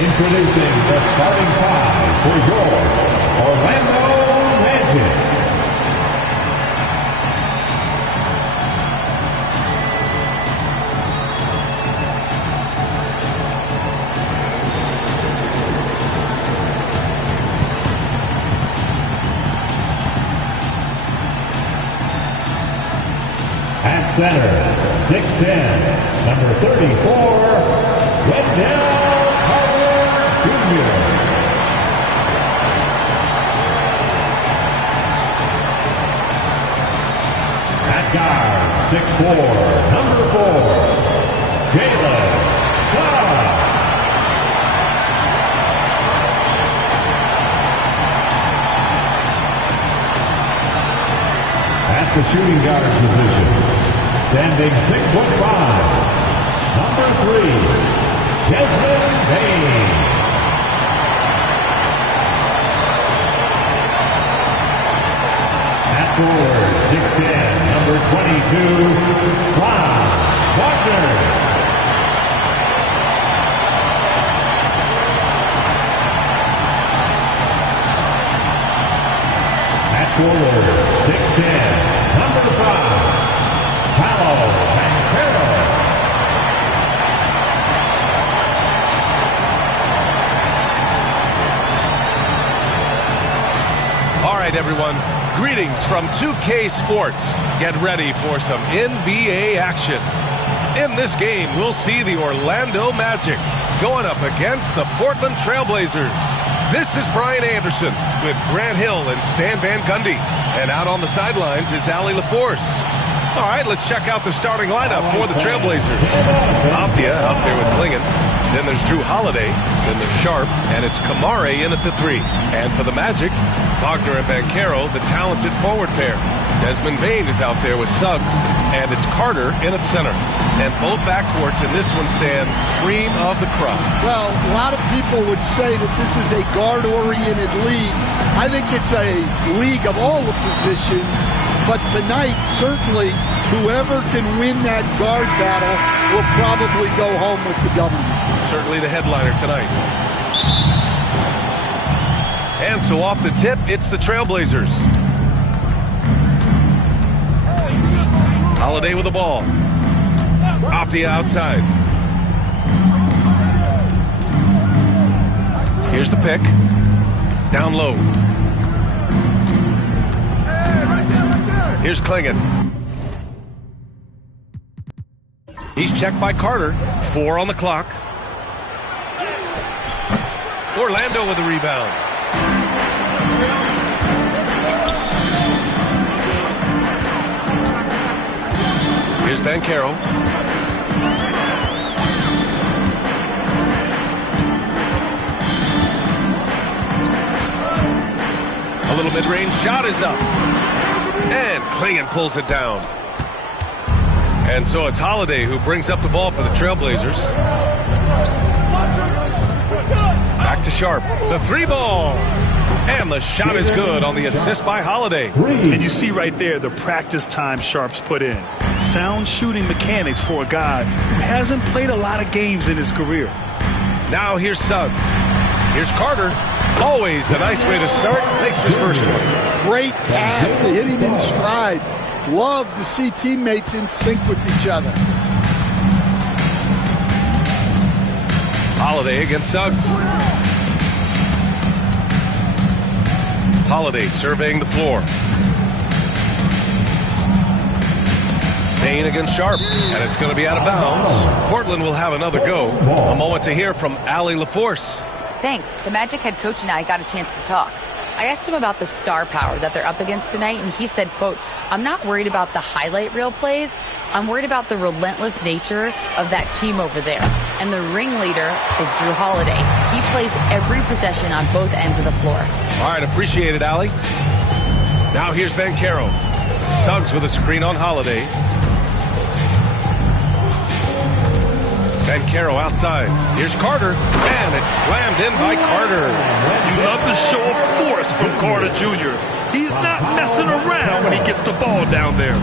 Introducing the starting five for your Orlando Magic. At center, 6'10", number 34, Wendell Carter Jr. At guard, 6'4", number 4, Jalen Suggs. At the shooting guard position, standing 6'5", number 3, Desmond Bain. At forward, 6'10", number 22, Franz Wagner. At forward, 6'10", number 5, Paolo Banchero. All right, everyone. Greetings from 2K Sports. Get ready for some NBA action. In this game, we'll see the Orlando Magic going up against the Portland Trailblazers. This is Brian Anderson with Grant Hill and Stan Van Gundy. And out on the sidelines is Allie LaForce. All right, let's check out the starting lineup for the Trailblazers. Aptia out there with Klingon. Then there's Drew Holiday. Then there's Sharp. And it's Kamare in at the 3. And for the Magic, Wagner and Banchero, the talented forward pair. Desmond Bain is out there with Suggs. And it's Carter in at center. And both backcourts in this one stand cream of the crop. Well, a lot of people would say that this is a guard-oriented league. I think it's a league of all the positions. But tonight, certainly, whoever can win that guard battle will probably go home with the W. Certainly the headliner tonight. And so off the tip, it's the Trailblazers. Holiday with the ball. Off the outside. Here's the pick. Down low. Here's Klingon. He's checked by Carter. 4 on the clock. Orlando with the rebound. Here's Banchero. A little mid-range shot is up. And Klingon pulls it down. And so it's Holiday who brings up the ball for the Trailblazers. Back to Sharp. The 3 ball. And the shot is good on the assist by Holiday. And you see right there the practice time Sharp's put in. Sound shooting mechanics for a guy who hasn't played a lot of games in his career. Now here's Suggs. Here's Carter. Always a nice way to start. Makes his first one. Great pass to hit him in stride. Love to see teammates in sync with each other. Holiday against Suggs. Holiday surveying the floor. Bain against Sharp, and it's going to be out of bounds. Portland will have another go. A moment to hear from Allie LaForce. Thanks. The Magic head coach and I got a chance to talk. I asked him about the star power that they're up against tonight, and he said, quote, "I'm not worried about the highlight reel plays. I'm worried about the relentless nature of that team over there. And the ringleader is Drew Holiday. He plays every possession on both ends of the floor." All right, appreciate it, Allie. Now here's Banchero. Suggs with a screen on Holiday. Banchero outside. Here's Carter, and it's slammed in by Carter. You love the show of force from Carter Jr. He's not messing around when he gets the ball down there.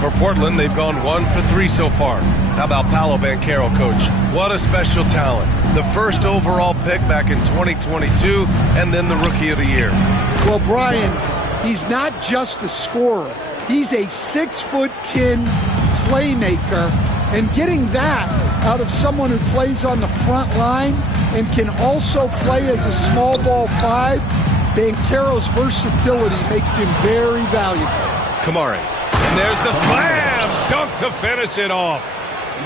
For Portland, they've gone 1 for 3 so far. How about Paolo Banchero, coach? What a special talent. The first overall pick back in 2022, and then the Rookie of the Year. Well, Brian, he's not just a scorer. He's a 6'10" playmaker, and getting that out of someone who plays on the front line and can also play as a small ball 5, Banchero's versatility makes him very valuable. Kamari. And there's the slam dunk to finish it off.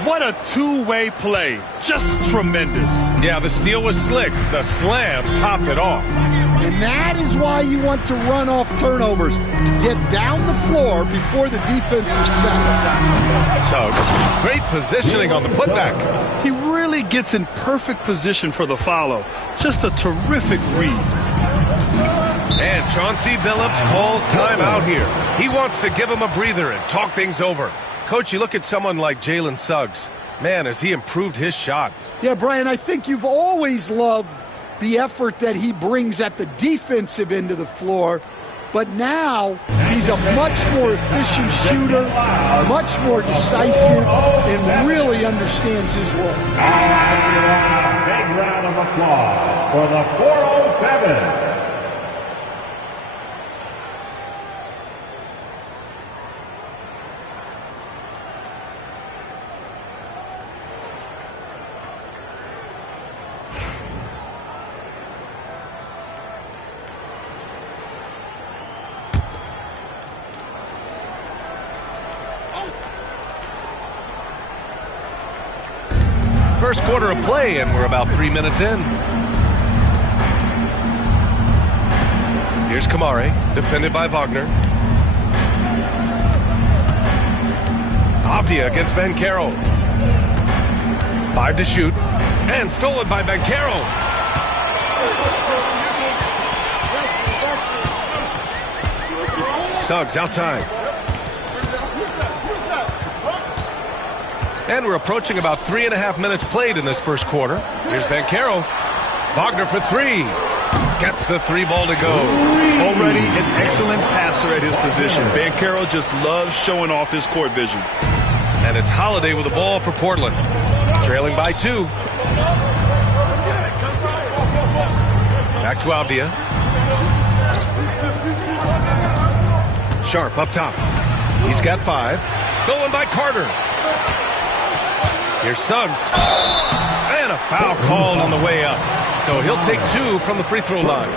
What a two-way play. Just tremendous. Yeah, the steal was slick. The slam topped it off. And that is why you want to run off turnovers. Get down the floor before the defense is set. So, great positioning on the putback. He really gets in perfect position for the follow. Just a terrific read. And Chauncey Billups calls timeout here. He wants to give him a breather and talk things over. Coach, you look at someone like Jalen Suggs. Man, has he improved his shot. Yeah, Brian, I think you've always loved the effort that he brings at the defensive end of the floor. But now he's a much more efficient shooter, much more decisive, and really understands his role. Big round of applause for the 407. First quarter of play, and we're about 3 minutes in. Here's Kamari, defended by Wagner. Avdia against Banchero. 5 to shoot, and stolen by Banchero. Suggs outside. And we're approaching about 3.5 minutes played in this first quarter. Here's Banchero. Wagner for 3. Gets the 3 ball to go. Already an excellent passer at his position. Banchero just loves showing off his court vision. And it's Holiday with the ball for Portland. Trailing by 2. Back to Avdia. Sharp up top. He's got 5. Stolen by Carter. Here's Suggs. And a foul called on the way up. So he'll take 2 from the free throw line.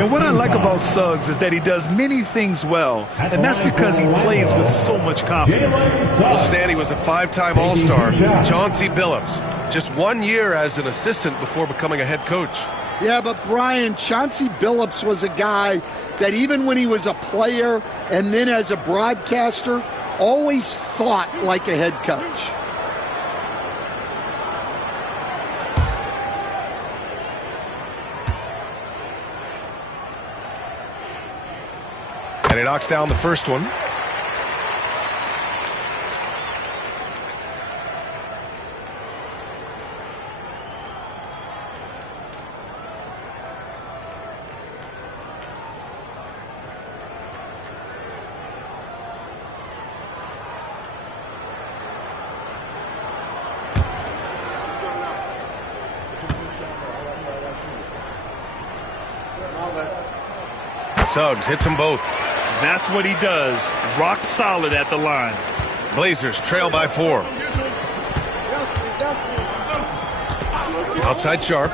And what I like about Suggs is that he does many things well, and that's because he plays with so much confidence. Well, Stanley was a 5-time All-Star. Chauncey Billups, just 1 year as an assistant before becoming a head coach. Yeah, but Brian, Chauncey Billups was a guy that even when he was a player and then as a broadcaster, always thought like a head coach. And he knocks down the first one. Suggs hits them both. That's what he does. Rock solid at the line. Blazers trail by 4. Outside Sharp.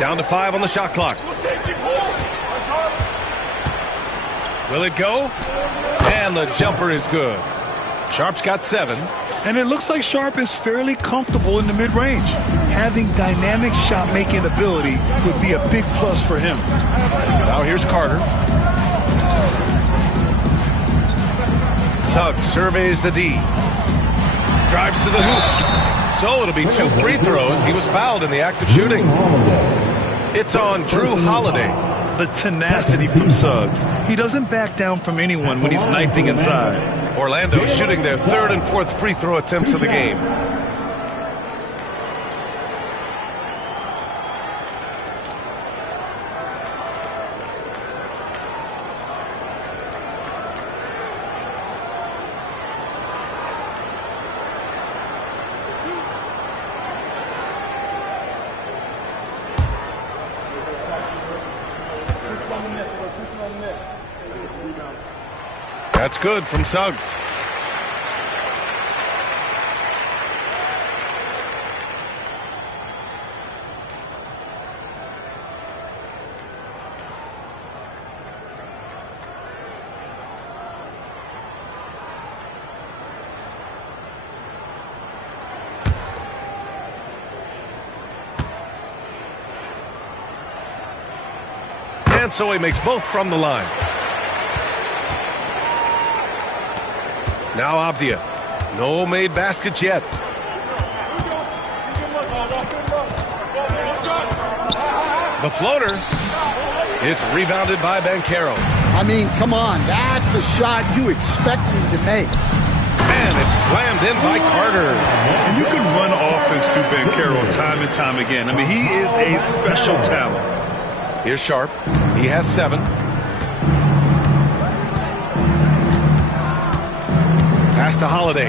Down to 5 on the shot clock. Will it go? And the jumper is good. Sharp's got 7. And it looks like Sharp is fairly comfortable in the mid-range. Having dynamic shot-making ability would be a big plus for him. Now here's Carter. Suggs surveys the D. Drives to the hoop. So it'll be 2 free throws. He was fouled in the act of shooting. It's on Drew Holiday. The tenacity from Suggs. He doesn't back down from anyone when he's knifing inside. Orlando shooting their 3rd and 4th free throw attempts of the game. That's good from Suggs. And so he makes both from the line. Now Avdia. No made baskets yet. The floater. It's rebounded by Banchero. I mean, come on. That's a shot you expect him to make. And it's slammed in by Carter. And you can run offense through Banchero time and time again. I mean, he is a special talent. Here's Sharp. He has 7. Pass to Holiday.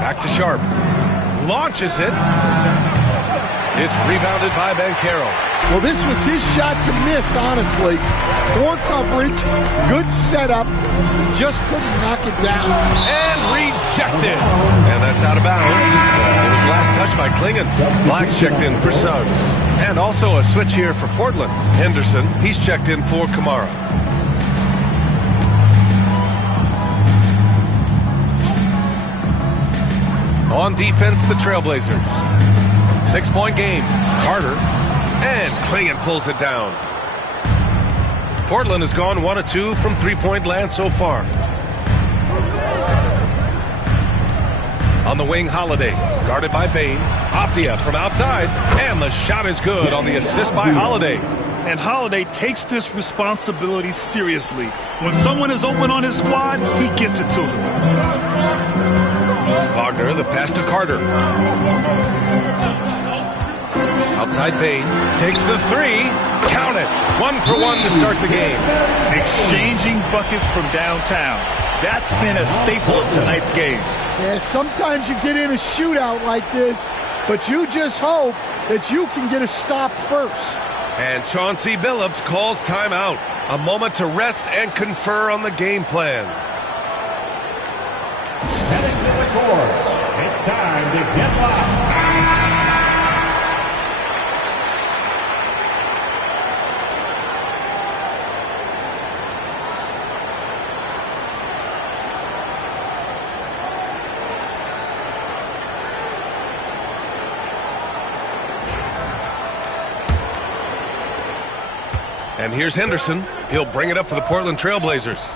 Back to Sharp. Launches it. It's rebounded by Banchero. Well, this was his shot to miss, honestly. Poor coverage, good setup. He just couldn't knock it down. And rejected. And that's out of bounds. It was last touched by Klingon. Black's checked in for Suggs. And also a switch here for Portland. Henderson, he's checked in for Kamara. On defense, the Trailblazers. 6-point game. Carter. And Klingon pulls it down. Portland has gone 1 of 2 from three-point land so far. On the wing, Holiday. Guarded by Bane. Avdia from outside. And the shot is good on the assist by Holiday. And Holiday takes this responsibility seriously. When someone is open on his squad, he gets it to them. Wagner, the pass to Carter. Outside Bane. Takes the 3. Count it. 1 for 1 to start the game. Exchanging buckets from downtown. That's been a staple of tonight's game. Yeah, sometimes you get in a shootout like this, but you just hope that you can get a stop first. And Chauncey Billups calls timeout. A moment to rest and confer on the game plan. Heading to the court. It's time to get locked. And here's Henderson. He'll bring it up for the Portland Trailblazers.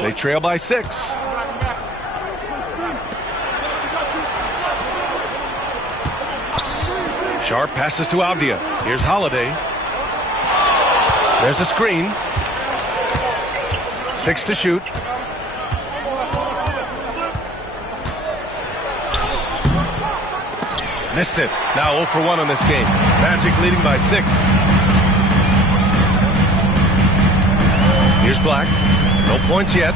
They trail by 6. Sharp passes to Avdia. Here's Holiday. There's a screen. 6 to shoot. Missed it. Now 0 for 1 on this game. Magic leading by 6. Here's Black. No points yet.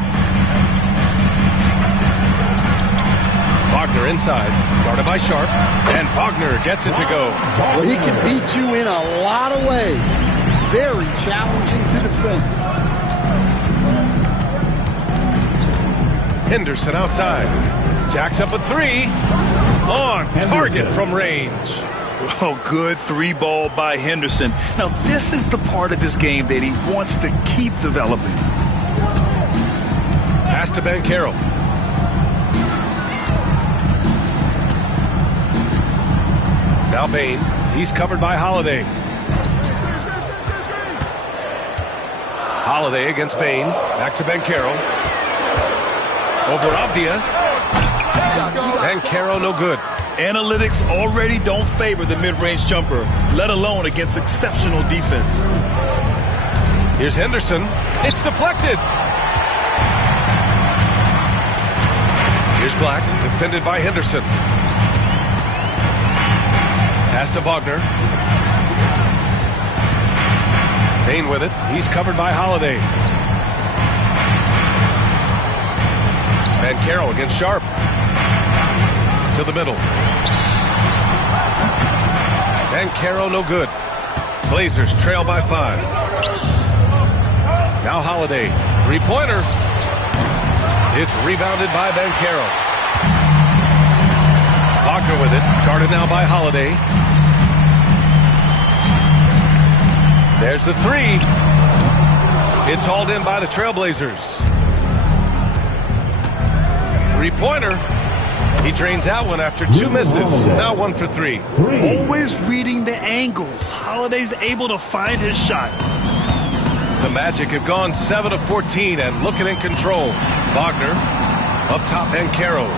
Wagner inside. Guarded by Sharp. And Wagner gets it to go. Well, he can beat you in a lot of ways. Very challenging to defend. Henderson outside. Jacks up a 3. On target from range. Oh, good 3-ball by Henderson. Now, this is the part of his game that he wants to keep developing. Pass to Banchero. Now Bane. He's covered by Holiday. Holiday against Bane. Back to Banchero. Over Avdia. Banchero no good. Analytics already don't favor the mid-range jumper, let alone against exceptional defense. Here's Henderson. It's deflected. Here's Black, defended by Henderson. Pass to Wagner. Bane with it. He's covered by Holiday. Banchero against Sharp. To the middle. Banchero no good. Blazers trail by 5. Now Holiday, three-pointer. It's rebounded by Banchero. Wagner with it, guarded now by Holiday. There's the three. It's hauled in by the Trailblazers. Three-pointer. He drains that one after 2 misses. Now 1 for 3. Always reading the angles. Holiday's able to find his shot. The Magic have gone 7 of 14 and looking in control. Wagner up top, Banchero.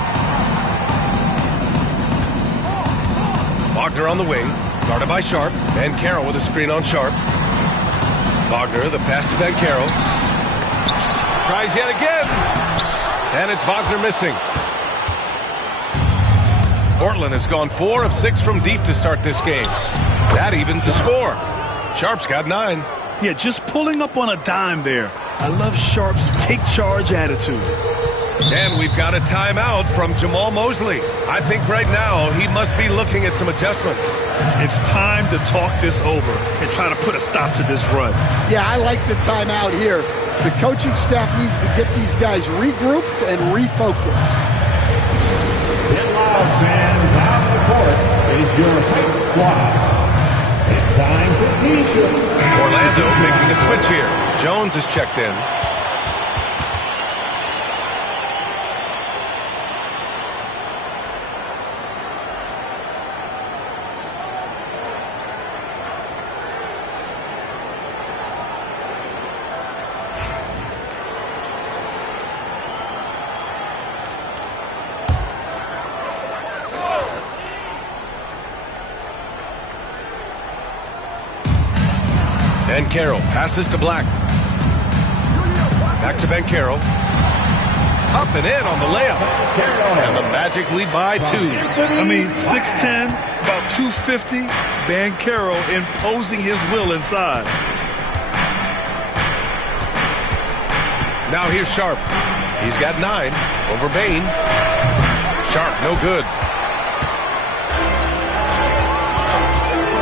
Wagner on the wing, guarded by Sharp. Banchero with a screen on Sharp. Wagner, the pass to Banchero. Tries yet again. And it's Wagner missing. Portland has gone 4 of 6 from deep to start this game. That evens the score. Sharp's got 9. Yeah, just pulling up on a dime there. I love Sharp's take charge attitude. And we've got a timeout from Jamal Mosley. I think right now he must be looking at some adjustments. It's time to talk this over and try to put a stop to this run. Yeah, I like the timeout here. The coaching staff needs to get these guys regrouped and refocused. Get loud, fans. Out the court is your home squad. It's time to teach you. Orlando making a switch here. Jones is checked in. Banchero passes to Black. Back to Banchero. Up and in on the layup. And the Magic lead by 2. I mean, 6'10", about 250. Banchero imposing his will inside. Now here's Sharp. He's got 9 over Bain. Sharp, no good.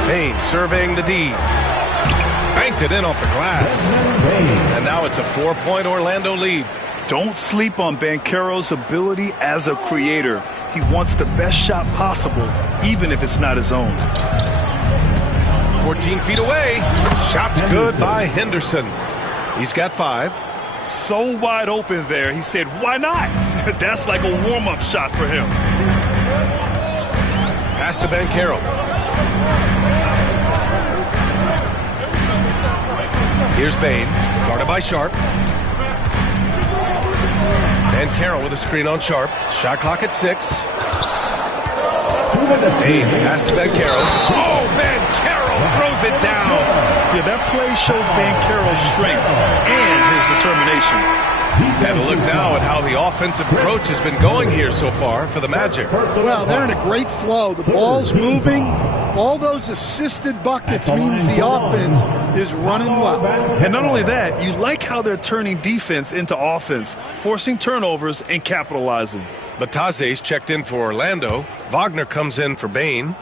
Bain surveying the D. Banked it in off the glass. And now it's a 4-point Orlando lead. Don't sleep on Banchero's ability as a creator. He wants the best shot possible, even if it's not his own. 14 feet away. Shot's good by Henderson. He's got 5. So wide open there. He said, why not? That's like a warm-up shot for him. Pass to Banchero. Here's Bain, guarded by Sharp. Banchero with a screen on Sharp. Shot clock at 6. Bain, pass to Banchero. Oh, Banchero throws it down. Yeah, that play shows Banchero's strength and his determination. And a look now at how the offensive approach has been going here so far for the Magic. Well, they're in a great flow. The ball's moving. All those assisted buckets means the offense is running well. And not only that, you like how they're turning defense into offense, forcing turnovers and capitalizing. Bataze's checked in for Orlando. Wagner comes in for Bain.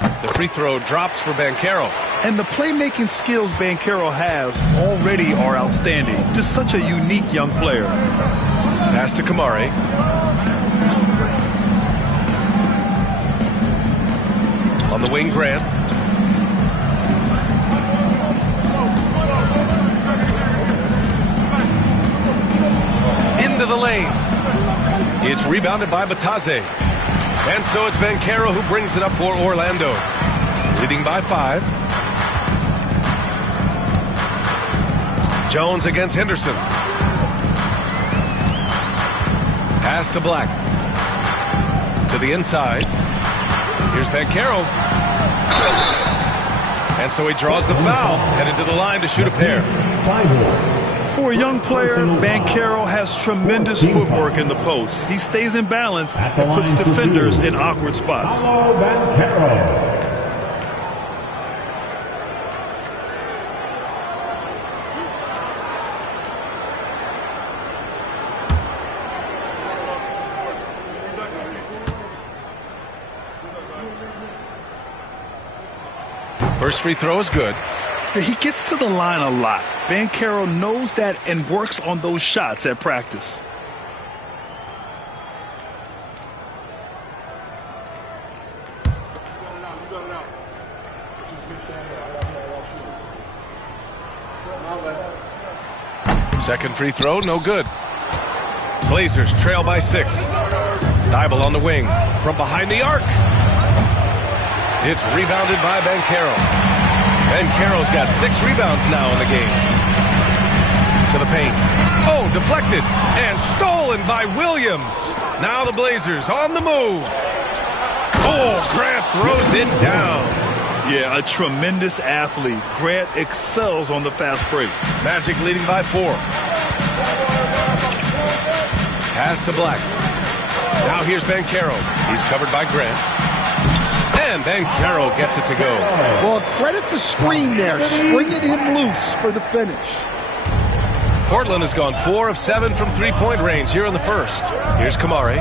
The free throw drops for Banchero. And the playmaking skills Banchero has already are outstanding. Just such a unique young player. Pass to Kamari. On the wing, Grant. Into the lane. It's rebounded by Bataze. And so it's Banchero who brings it up for Orlando. Leading by 5. Jones against Henderson. Pass to Black. To the inside. Here's Banchero. And so he draws the foul. Headed to the line to shoot a pair. For a young player, Banchero has tremendous footwork in the post. He stays in balance and puts defenders in awkward spots. Banchero. First free throw is good. He gets to the line a lot. Banchero knows that and works on those shots at practice. Second free throw, no good. Blazers trail by 6. Dibble on the wing from behind the arc. It's rebounded by Banchero. Banchero's got 6 rebounds now in the game. To the paint. Oh, deflected and stolen by Williams. Now the Blazers on the move. Oh, Grant throws it down. Yeah, a tremendous athlete. Grant excels on the fast break. Magic leading by 4. Pass to Black. Now here's Banchero. He's covered by Grant. And Banchero gets it to go. Well, credit the screen there, springing him loose for the finish. Portland has gone 4 of 7 from three-point range here in the first. Here's Kamari.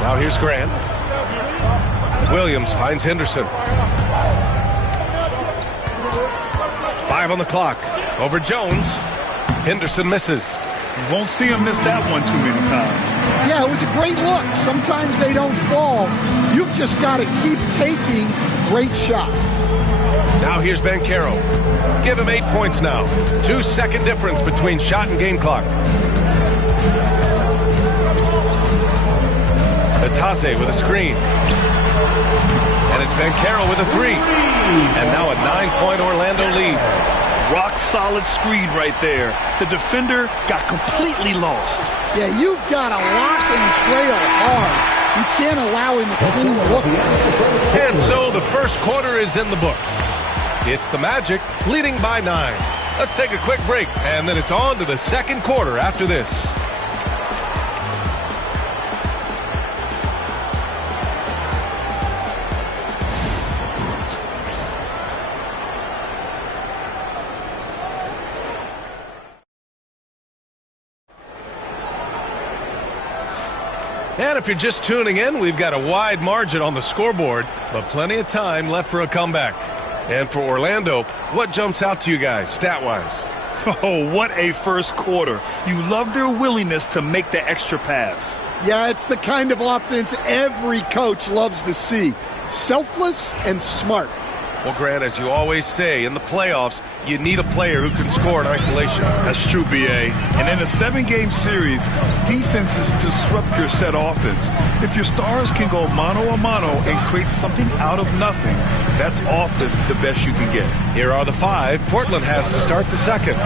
Now here's Grant. Williams finds Henderson. 5 on the clock. Over Jones. Henderson misses. You won't see him miss that one too many times. Yeah, it was a great look. Sometimes they don't fall. You've just got to keep taking great shots. Now here's Banchero. Give him 8 points now. 2-second difference between shot and game clock. Atase with a screen. And it's Banchero with a 3. And now a 9-point Orlando lead. Rock solid screen right there. The defender got completely lost. Yeah, you've got to lock and trail hard. You can't allow him to clean look. And so the first quarter is in the books. It's the Magic leading by 9. Let's take a quick break, and then it's on to the second quarter after this. And if you're just tuning in, we've got a wide margin on the scoreboard, but plenty of time left for a comeback. And for Orlando, what jumps out to you guys, stat-wise? Oh, what a first quarter. You love their willingness to make the extra pass. Yeah, it's the kind of offense every coach loves to see. Selfless and smart. Well, Grant, as you always say, in the playoffs, you need a player who can score in isolation. That's true, B.A. And in a 7-game series, defenses disrupt your set offense. If your stars can go mano-a-mano and create something out of nothing, that's often the best you can get. Here are the 5 Portland has to start the second.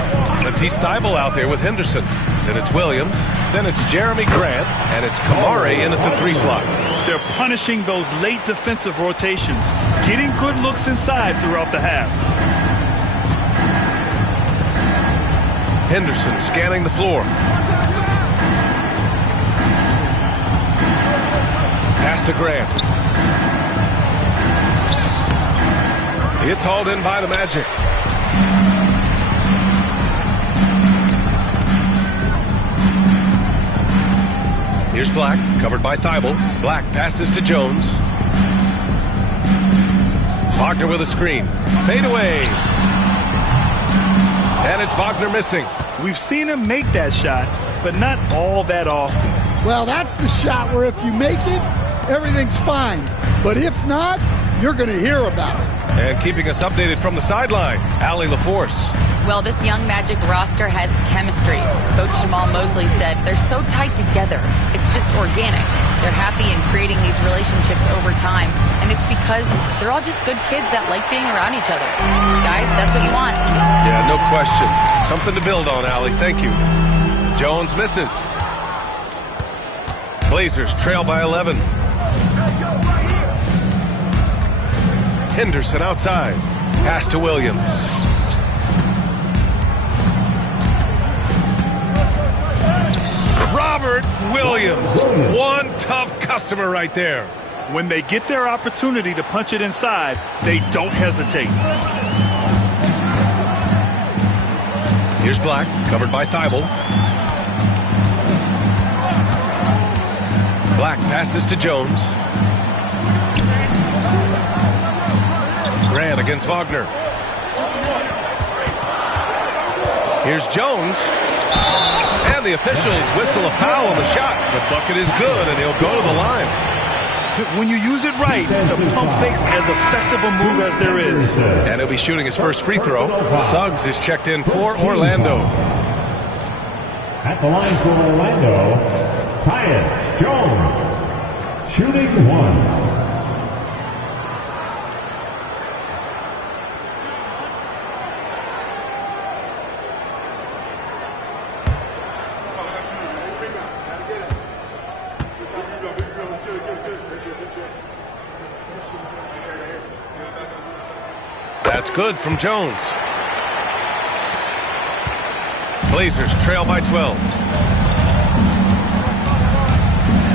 Matisse Thybulle out there with Henderson. Then it's Williams. Then it's Jeremy Grant. And it's Kamari in at the 3 slot. They're punishing those late defensive rotations, getting good looks inside throughout the half. Henderson scanning the floor. Pass to Grant. It's hauled in by the Magic. Here's Black, covered by Thybulle. Black passes to Jones. Wagner with a screen. Fade away. And it's Wagner missing. We've seen him make that shot, but not all that often. Well, that's the shot where if you make it, everything's fine. But if not, you're going to hear about it. And keeping us updated from the sideline, Allie LaForce. Well, this young Magic roster has chemistry. Coach Jamal Mosley said they're so tight together. It's just organic. They're happy in creating these relationships over time. And it's because they're all just good kids that like being around each other. Guys, that's what you want. Yeah, no question. Something to build on, Allie. Thank you. Jones misses. Blazers trail by 11. Henderson outside. Pass to Williams. Robert Williams. One tough customer right there. When they get their opportunity to punch it inside, they don't hesitate. Here's Black, covered by Thybulle. Black passes to Jones. Grant against Wagner. Here's Jones. And the officials whistle a foul on the shot. The bucket is good, and he'll go to the line. When you use it right, the pump fake's as effective a move as there is. And he'll be shooting his first free throw. Suggs is checked in for Orlando. At the line for Orlando, Tyus Jones, shooting 1. That's good from Jones. Blazers trail by 12.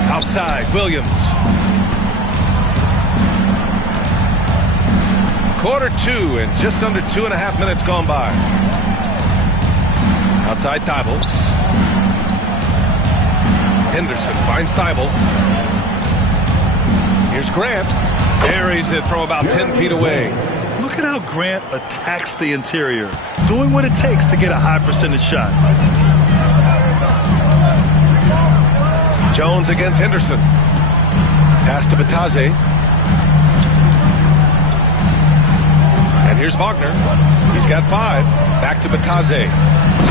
Outside, Williams. Quarter 2 and just under 2.5 minutes gone by. Outside, Thibault. Henderson finds Thibault. Here's Grant. Buries it from about 10 feet away. Look at how Grant attacks the interior, doing what it takes to get a high percentage shot. Jones against Henderson. Pass to Bataze. And here's Wagner. He's got 5. Back to Bataze.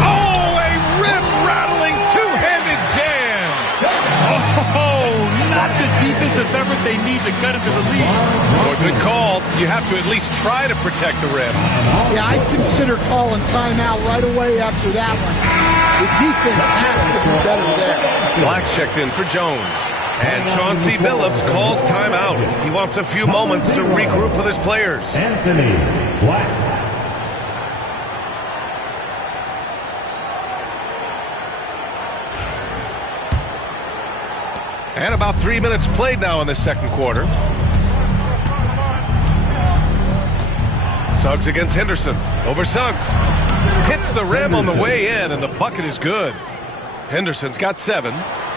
Oh, a rim-rattling two-handed jam. Oh, not the defensive effort they need to cut into the lead. Well, good call. You have to at least try to protect the rim. Yeah, I'd consider calling timeout right away after that one. The defense has to be better there. Black's checked in for Jones. And Chauncey Billups calls timeout. He wants a few moments to regroup with his players. Anthony Black. And about 3 minutes played now in the second quarter. Suggs against Henderson. Over Suggs. Hits the rim on the way in, and the bucket is good. Henderson's got 7.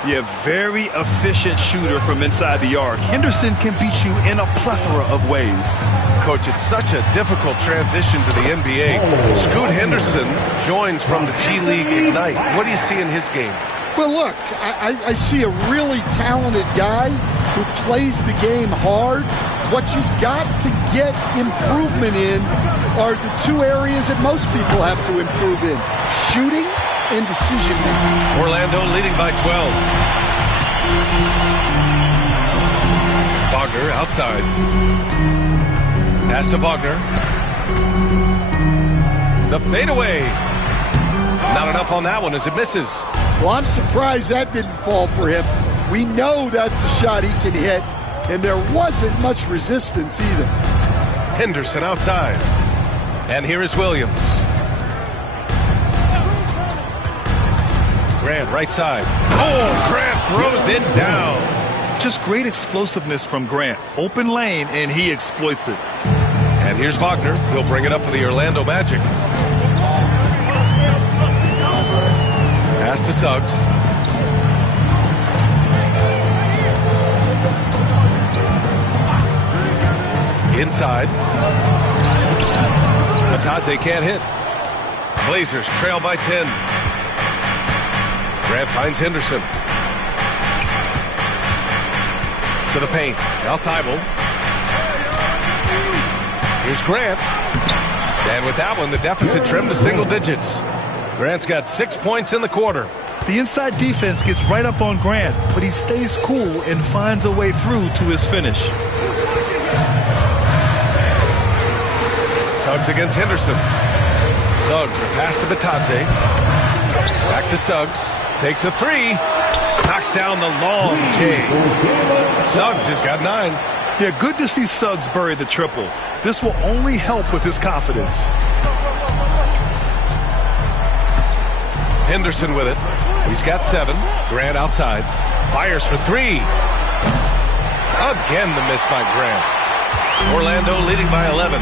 Yeah, very efficient shooter from inside the arc. Henderson can beat you in a plethora of ways. Coach, it's such a difficult transition to the NBA. Scoot Henderson joins from the G League Ignite. What do you see in his game? Well, look, I see a really talented guy who plays the game hard. What you've got to get improvement in are the 2 areas that most people have to improve in: shooting and decision making. Orlando leading by 12. Wagner outside. Pass to Wagner. The fadeaway. Not enough on that one as it misses. Well, I'm surprised that didn't fall for him. We know that's a shot he can hit, and there wasn't much resistance either. Henderson outside. And here is Williams. Grant right side. Oh, Grant throws it down. Just great explosiveness from Grant. Open lane, and he exploits it. And here's Wagner. He'll bring it up for the Orlando Magic. Pass to Suggs. Inside. Bataze can't hit. Blazers trail by 10. Grant finds Henderson. To the paint. Now Thibault. Here's Grant. And with that one, the deficit trimmed to single digits. Grant's got 6 points in the quarter. The inside defense gets right up on Grant, but he stays cool and finds a way through to his finish. Suggs against Henderson. Suggs, the pass to Bataze. Back to Suggs. Takes a 3. Knocks down the long J. Suggs has got 9. Yeah, good to see Suggs bury the triple. This will only help with his confidence. Henderson with it. He's got 7. Grant outside. Fires for 3. Again, the miss by Grant. Orlando leading by 11.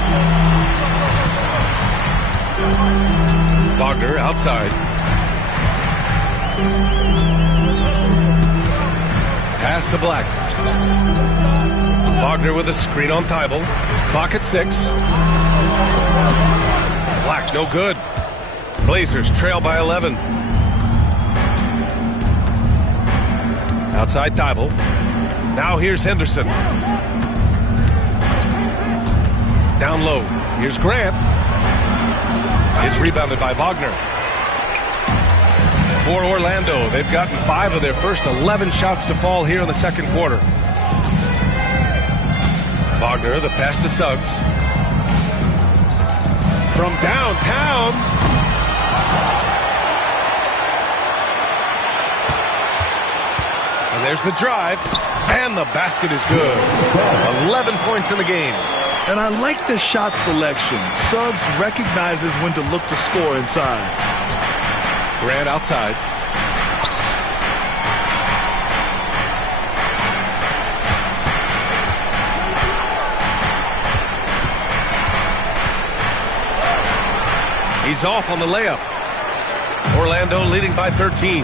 Wagner outside. Pass to Black. Wagner with a screen on Thibault. Clock at 6. Black, no good. Blazers trail by 11. Outside Thibault. Now here's Henderson. Down low. Here's Grant. It's rebounded by Wagner. For Orlando, they've gotten 5 of their first 11 shots to fall here in the second quarter. Wagner, the pass to Suggs. From downtown. And there's the drive. And the basket is good. 11 points in the game. And I like the shot selection. Suggs recognizes when to look to score inside. Grant outside. He's off on the layup. Orlando leading by 13.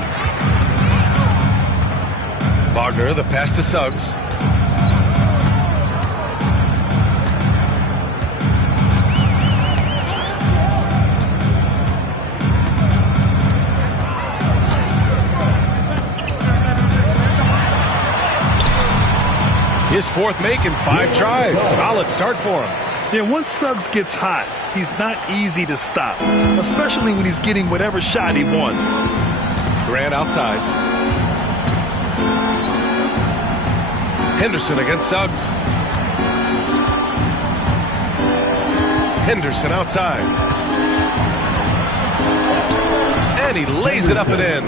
Wagner, the pass to Suggs. His fourth make in 5 tries. Solid start for him. Yeah, once Suggs gets hot, he's not easy to stop, especially when he's getting whatever shot he wants. Grant outside. Henderson against Suggs. Henderson outside. And he lays it up and in.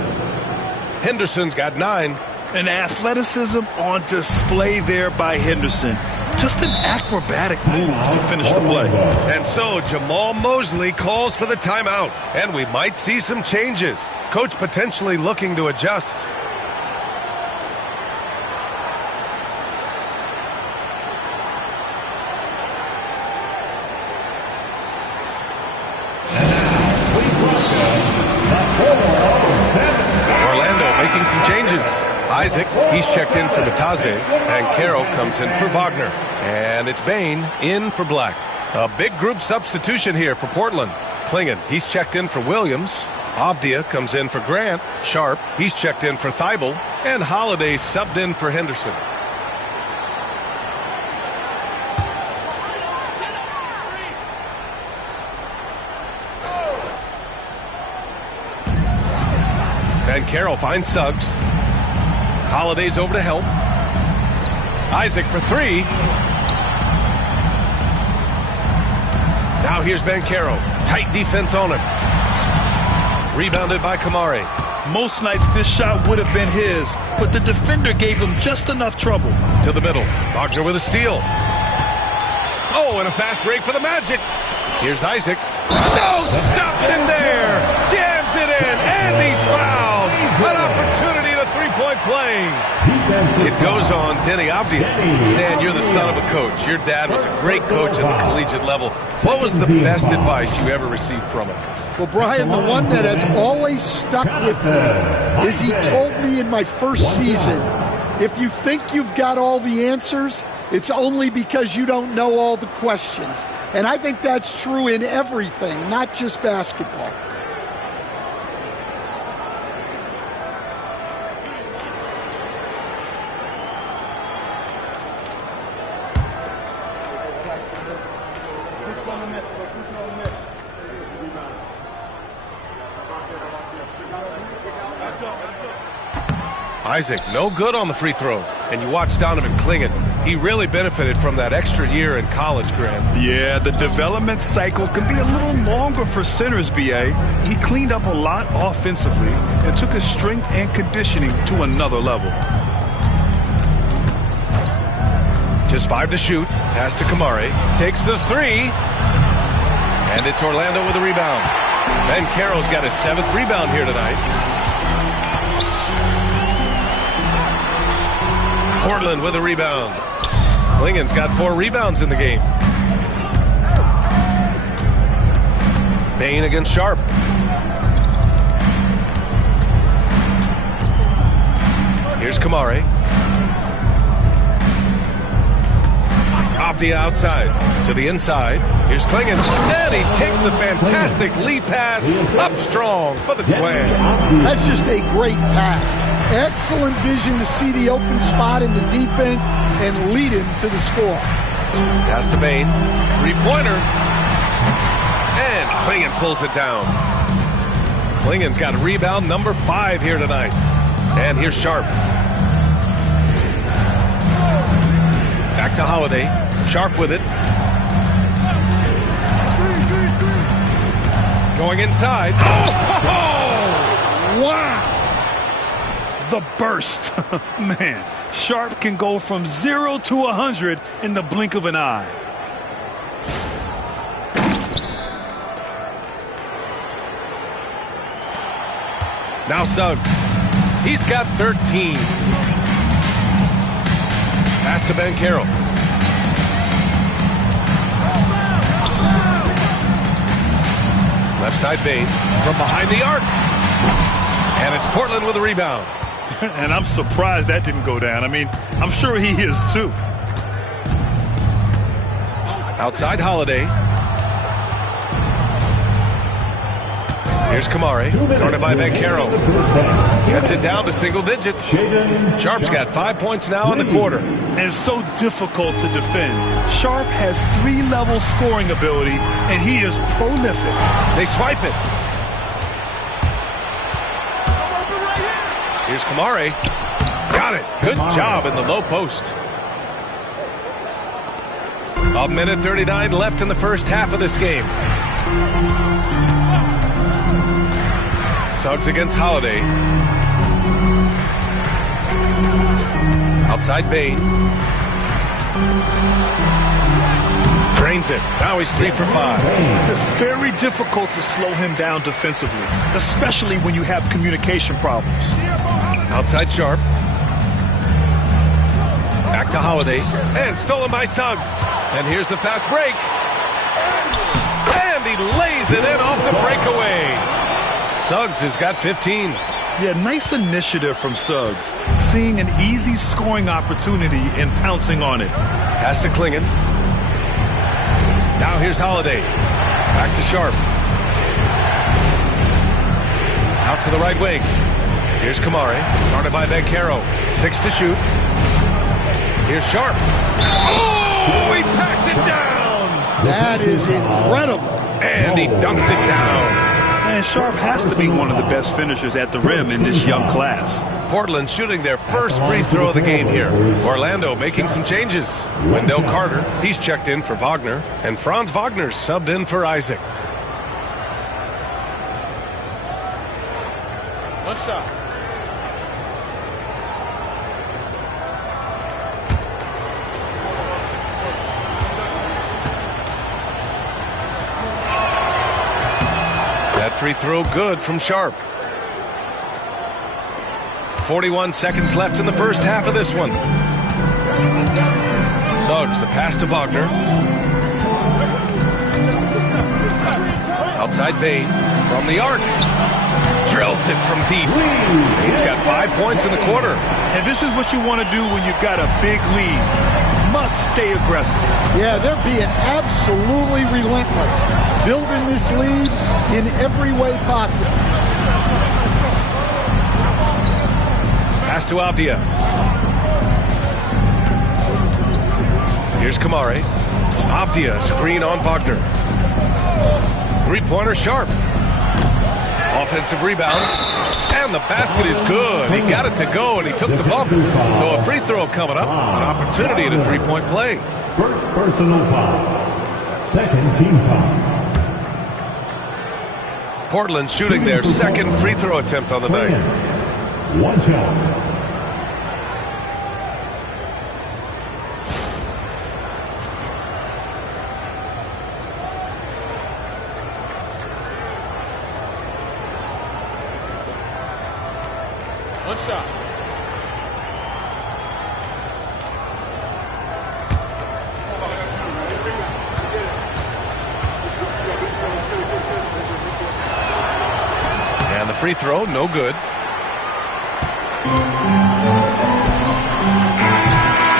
Henderson's got 9. And athleticism on display there by Henderson. Just an acrobatic move to finish the play. And so Jamal Mosley calls for the timeout. And we might see some changes. Coach potentially looking to adjust. Orlando making some changes. Isaac, he's checked in for Bataze, and Carroll comes in for Wagner. And it's Bain in for Black. A big group substitution here for Portland. Klingon, he's checked in for Williams. Avdia comes in for Grant. Sharp, he's checked in for Thibault. And Holiday subbed in for Henderson. And Carroll finds Suggs. Holiday's over to help. Isaac for 3. Now here's Banchero. Tight defense on him. Rebounded by Kamari. Most nights this shot would have been his, but the defender gave him just enough trouble. To the middle. Wagner with a steal. Oh, and a fast break for the Magic. Here's Isaac. No, stop it in there. Jams it in, and he's fouled. An opportunity to 3-point play. It goes on Denny Avdia. Stan, you're the son of a coach. Your dad was a great coach at the collegiate level. What was the best advice you ever received from him? Well, Brian, the one that has always stuck with me is he told me in my first season, if you think you've got all the answers, it's only because you don't know all the questions. And I think that's true in everything, not just basketball. Isaac, no good on the free throw. And you watch Donovan Klingon. He really benefited from that extra year in college, Grant. Yeah, the development cycle can be a little longer for centers, B.A. He cleaned up a lot offensively and took his strength and conditioning to another level. Just 5 to shoot. Pass to Kamari. Takes the 3. And it's Orlando with a rebound. Ben Carroll's got his 7th rebound here tonight. Portland with a rebound. Klingon's got 4 rebounds in the game. Bain against Sharp. Here's Kamari. Avdia outside to the inside. Here's Klingon, and he takes the fantastic lead pass up strong for the slam. That's just a great pass. Excellent vision to see the open spot in the defense and lead him to the score. Pass to Bain. Three-pointer. And Klingon pulls it down. Klingon's got rebound number 5 here tonight. And here's Sharp. Back to Holiday. Sharp with it. Going inside. Oh! Wow! The burst. Man, Sharp can go from 0 to 100 in the blink of an eye. Now Suggs. He's got 13. Pass to Ben Carroll. Left side Bain from behind the arc. And it's Portland with a rebound. And I'm surprised that didn't go down. I mean, I'm sure he is too. Outside Holiday. Here's Kamari, guarded by Vancaro. Gets it down to single digits. Sharp's got 5 points now in the quarter. And so difficult to defend. Sharp has 3-level scoring ability, and he is prolific. They swipe it. Here's Kamari. Got it. Good job in the low post. A minute 39 left in the first half of this game. Suggs against Holiday. Outside Bain. Drains it. Now he's 3 for 5. Very difficult to slow him down defensively, especially when you have communication problems. Outside Sharp. Back to Holiday. And stolen by Suggs. And here's the fast break. And he lays it in off the breakaway. Suggs has got 15. Yeah, nice initiative from Suggs. Seeing an easy scoring opportunity and pouncing on it. Pass to Klingon. Now here's Holiday. Back to Sharp. Out to the right wing. Here's Kamari. Guarded by Vancaro. 6 to shoot. Here's Sharp. Oh, he packs it down. That is incredible. And he dunks it down. And Sharp has to be one of the best finishers at the rim in this young class. Portland shooting their first free throw of the game here. Orlando making some changes. Wendell Carter, he's checked in for Wagner. And Franz Wagner's subbed in for Isaac. What's up? That free throw good from Sharp. 41 seconds left in the first half of this one. Suggs, the pass to Wagner. Outside Bain from the arc. Drills it from deep. He's got 5 points in the quarter. And this is what you want to do when you've got a big lead. Must stay aggressive. Yeah, they're being absolutely relentless. Building this lead in every way possible. Pass to Avdia. Here's Kamari. Avdia, screen on Wagner. Three-pointer Sharp. Offensive rebound. And the basket is good. He got it to go, and he took the bump. So a free throw coming up. An opportunity at a three-point play. First personal foul. Second team foul. Portland shooting their second free throw attempt on the night. One shot. What's up? And the free throw, no good.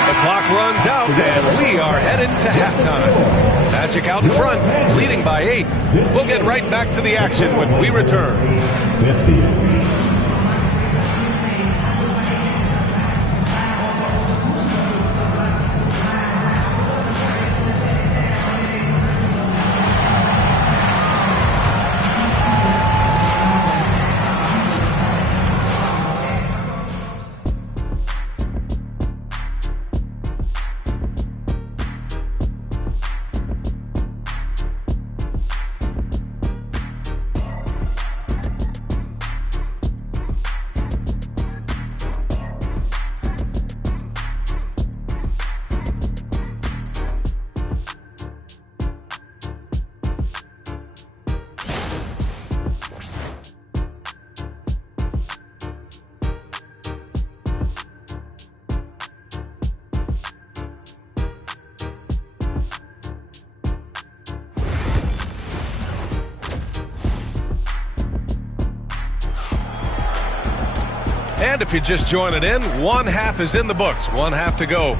The clock runs out, and we are headed to halftime. Magic out in front, leading by 8. We'll get right back to the action when we return. 50. And if you're just joining in, one half is in the books, one half to go.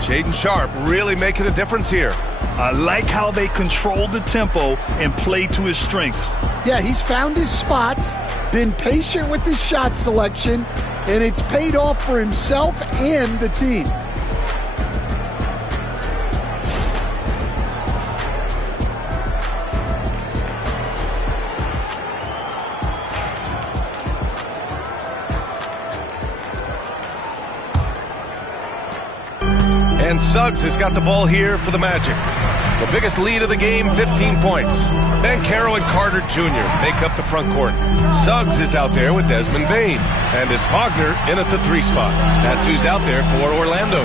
Shaedon Sharpe really making a difference here. I like how they control the tempo and play to his strengths. Yeah, he's found his spots, been patient with his shot selection, and it's paid off for himself and the team. And Suggs has got the ball here for the Magic. The biggest lead of the game, 15 points. Banchero and Carter Jr. make up the front court. Suggs is out there with Desmond Bane. And it's Wagner in at the 3 spot. That's who's out there for Orlando.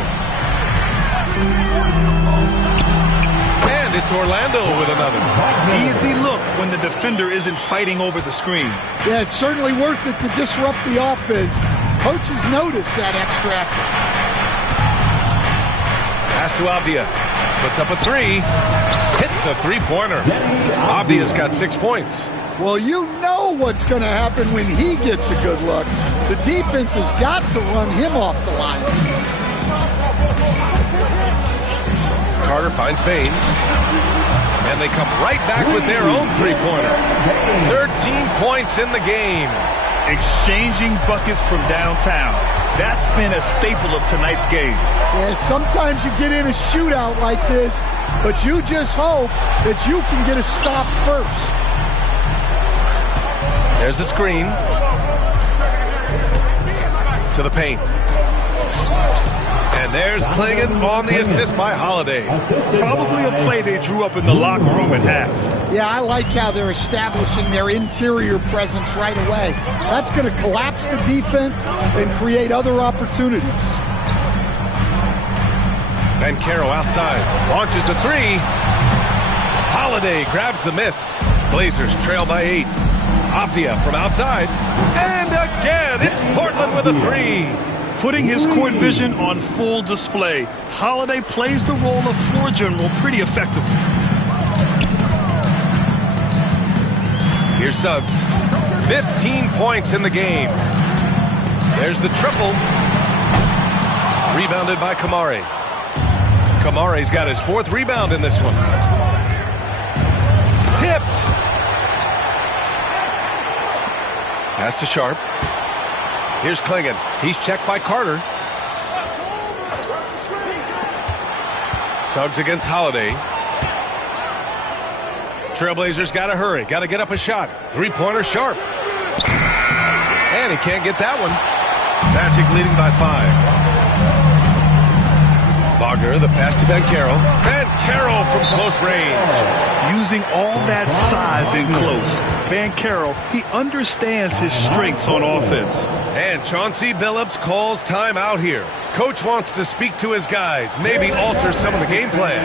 And it's Orlando with another. Easy look when the defender isn't fighting over the screen. Yeah, it's certainly worth it to disrupt the offense. Coaches notice that extra effort. Pass to Avdia. Puts up a 3. Hits a 3-pointer. Avdia's got 6 points. Well, you know what's going to happen when he gets a good look. The defense has got to run him off the line. Carter finds Bane. And they come right back with their own 3-pointer. 13 points in the game. Exchanging buckets from downtown. That's been a staple of tonight's game. Yeah, sometimes you get in a shootout like this, but you just hope that you can get a stop first. There's a screen. To the paint. And there's Clingan on the assist by Holiday. Probably a play they drew up in the locker room at half. Yeah, I like how they're establishing their interior presence right away. That's going to collapse the defense and create other opportunities. Banchero outside. Launches a 3. Holiday grabs the miss. Blazers trail by 8. Avdia from outside. And again, it's Portland with a 3. Putting his court vision on full display, Holiday plays the role of floor general pretty effectively. Here's Suggs. 15 points in the game. There's the triple. Rebounded by Kamare. Kamare's got his 4th rebound in this one. Tipped. Pass to Sharpe. Here's Clingan. He's checked by Carter. Suggs against Holiday. Trailblazers got to hurry. Got to get up a shot. 3-pointer Sharpe. And he can't get that one. Magic leading by 5. Wagner, the pass to Banchero. Banchero from close range. Using all that size in close. Banchero, he understands his strengths on offense. And Chauncey Billups calls time out here. Coach wants to speak to his guys, maybe alter some of the game plan.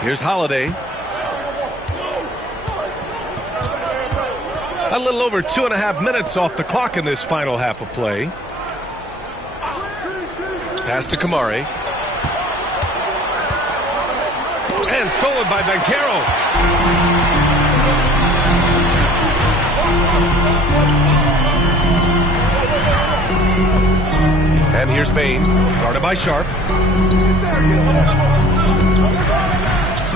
Here's Holiday. A little over 2.5 minutes off the clock in this final half of play. Pass to Kamari. And stolen by Banchero. And here's Bain, guarded by Sharp.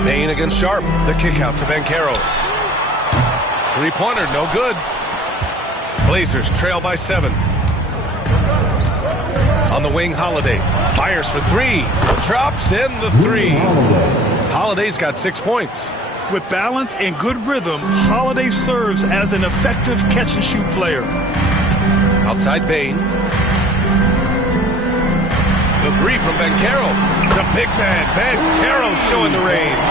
Bain against Sharp. The kick out to Banchero. Three-pointer, no good. Blazers trail by 7. On the wing, Holiday fires for 3. Drops in the 3. Holiday's got 6 points. With balance and good rhythm, Holiday serves as an effective catch-and-shoot player. Outside Bain. The 3 from Banchero. The big man, Banchero, showing the range.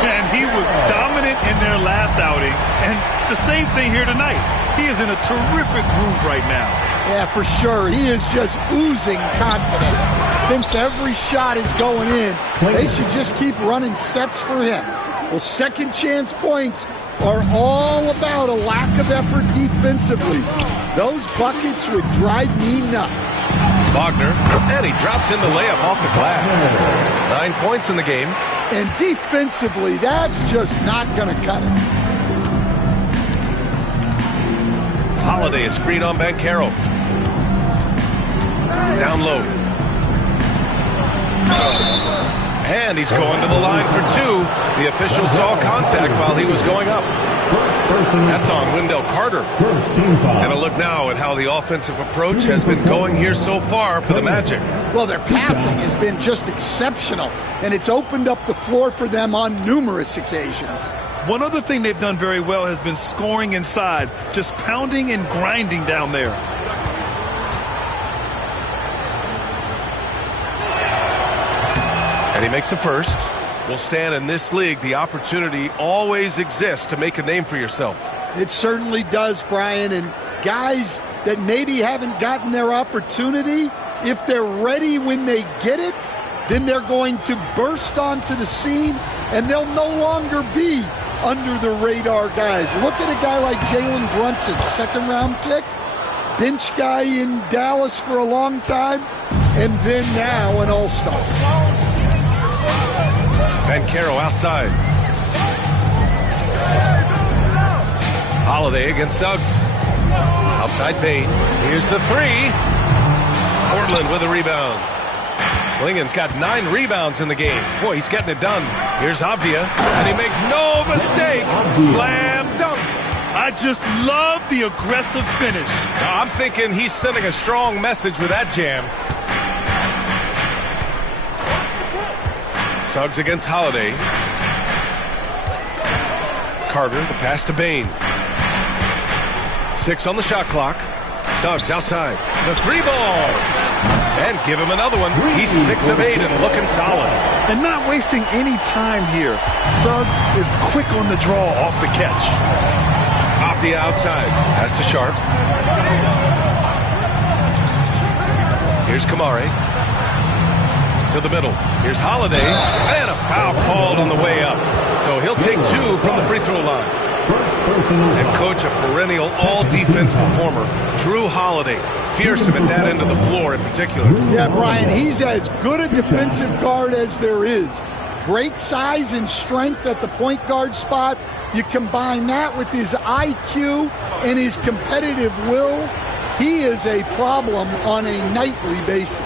And he was dominant in their last outing. And the same thing here tonight. He is in a terrific groove right now. Yeah, for sure. He is just oozing confidence. Thinks every shot is going in. They should just keep running sets for him. Well, second chance points are all about a lack of effort defensively. Those buckets would drive me nuts. Wagner, and he drops in the layup off the glass. 9 points in the game. And defensively, that's just not going to cut it. Holiday is screen on Banchero. Down low. And he's going to the line for 2. The official saw contact while he was going up. That's on Wendell Carter. And a look now at how the offensive approach has been going here so far for the Magic. Well, their passing has been just exceptional, and it's opened up the floor for them on numerous occasions. One other thing they've done very well has been scoring inside, just pounding and grinding down there. And he makes the first. Will stand in this league, the opportunity always exists to make a name for yourself. It certainly does, Brian. And guys that maybe haven't gotten their opportunity, if they're ready when they get it, then they're going to burst onto the scene, and they'll no longer be under the radar guys. Look at a guy like Jalen Brunson, second-round pick, bench guy in Dallas for a long time, and then now an all-star. Banchero outside. Holiday against Suggs. Outside Bain. Here's the 3. Portland with a rebound. Klingen's got 9 rebounds in the game. Boy, he's getting it done. Here's Avdia, and he makes no mistake. Slam dunk. I just love the aggressive finish. Now, I'm thinking he's sending a strong message with that jam. Suggs against Holiday. Carter, the pass to Bain. 6 on the shot clock. Suggs outside. The 3 ball. And give him another one. He's 6 of 8 and looking solid. And not wasting any time here. Suggs is quick on the draw off the catch. Off the outside. Pass to Sharp. Here's Kamari. To the middle. Here's Holiday. And a foul called on the way up. So he'll take 2 from the free throw line. And coach, a perennial all-defense performer, Drew Holiday. Fearsome at that end of the floor in particular. Yeah, Brian, he's as good a defensive guard as there is. Great size and strength at the point guard spot. You combine that with his IQ and his competitive will, he is a problem on a nightly basis.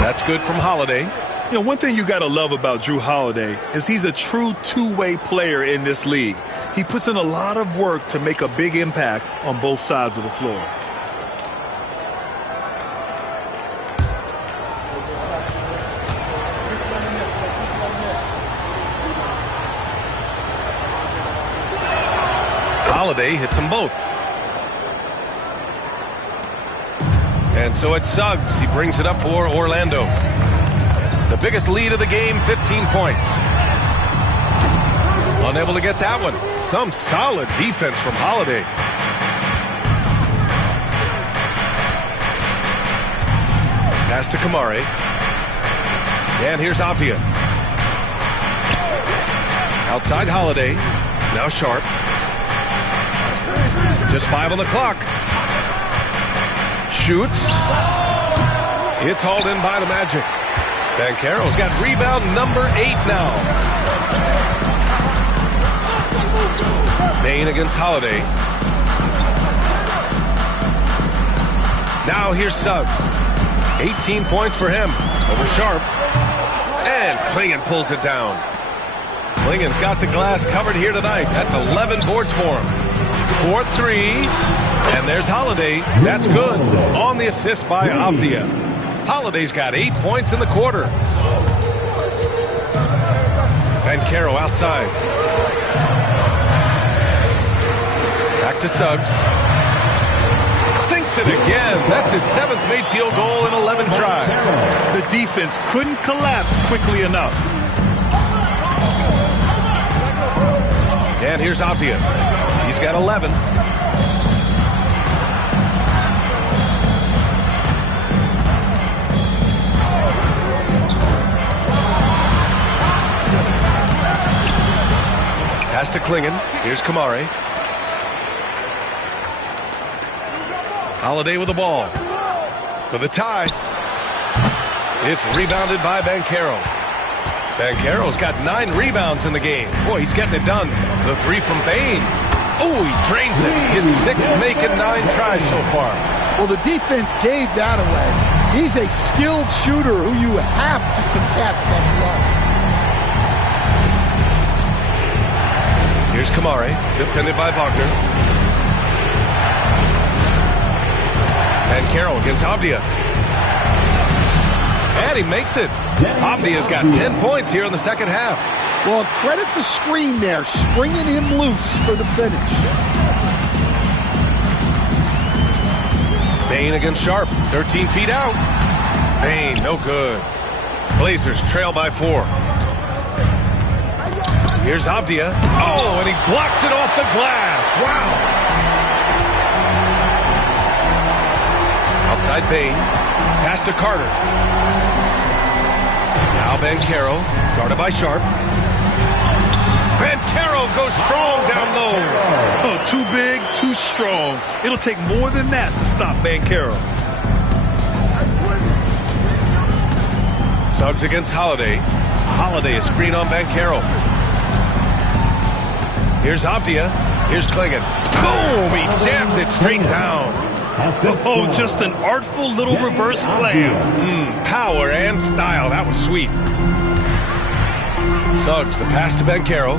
That's good from Holiday. You know, one thing you got to love about Drew Holiday is he's a true two-way player in this league. He puts in a lot of work to make a big impact on both sides of the floor. Holiday hits them both. And so it's Suggs. He brings it up for Orlando. The biggest lead of the game, 15 points. Unable to get that one. Some solid defense from Holiday. Pass to Kamari. And here's Avdia. Outside Holiday. Now Sharp. Just 5 on the clock. Shoots. It's hauled in by the Magic. Banchero's got rebound number 8 now. Bain against Holiday. Now here's Suggs. 18 points for him over Sharp. And Klingon pulls it down. Klingon's got the glass covered here tonight. That's 11 boards for him. 4-3. And there's Holiday. That's good. On the assist by Avdia. Holiday's got 8 points in the quarter. Banchero outside. Back to Suggs. Sinks it again. That's his 7th made field goal in 11 tries. The defense couldn't collapse quickly enough. And here's Avdia. He's got 11. Pass to Klingon. Here's Kamari. Holiday with the ball. For the tie. It's rebounded by Banchero. Banchero's got 9 rebounds in the game. Boy, he's getting it done. The 3 from Bain. Oh, he drains it. His 6th make in 9 tries so far. Well, the defense gave that away. He's a skilled shooter who you have to contest at the arc. Here's Kamari, defended by Wagner. Banchero against Avdia. And he makes it. Avdia's got 10 points here in the second half. Well, credit the screen there, springing him loose for the finish. Bain against Sharp, 13 feet out. Bain, no good. Blazers trail by 4. Here's Avdia. Oh, and he blocks it off the glass. Wow. Outside Bain. Pass to Carter. Now Banchero, guarded by Sharp. Banchero goes strong down low. Oh, too big, too strong. It'll take more than that to stop Banchero. Suggs against Holiday. Holiday is screen on Banchero. Here's Avdia. Here's Klingon. Boom! He jams it straight down. Oh, just an artful little reverse slam. Power and style. That was sweet. Suggs, the pass to Banchero.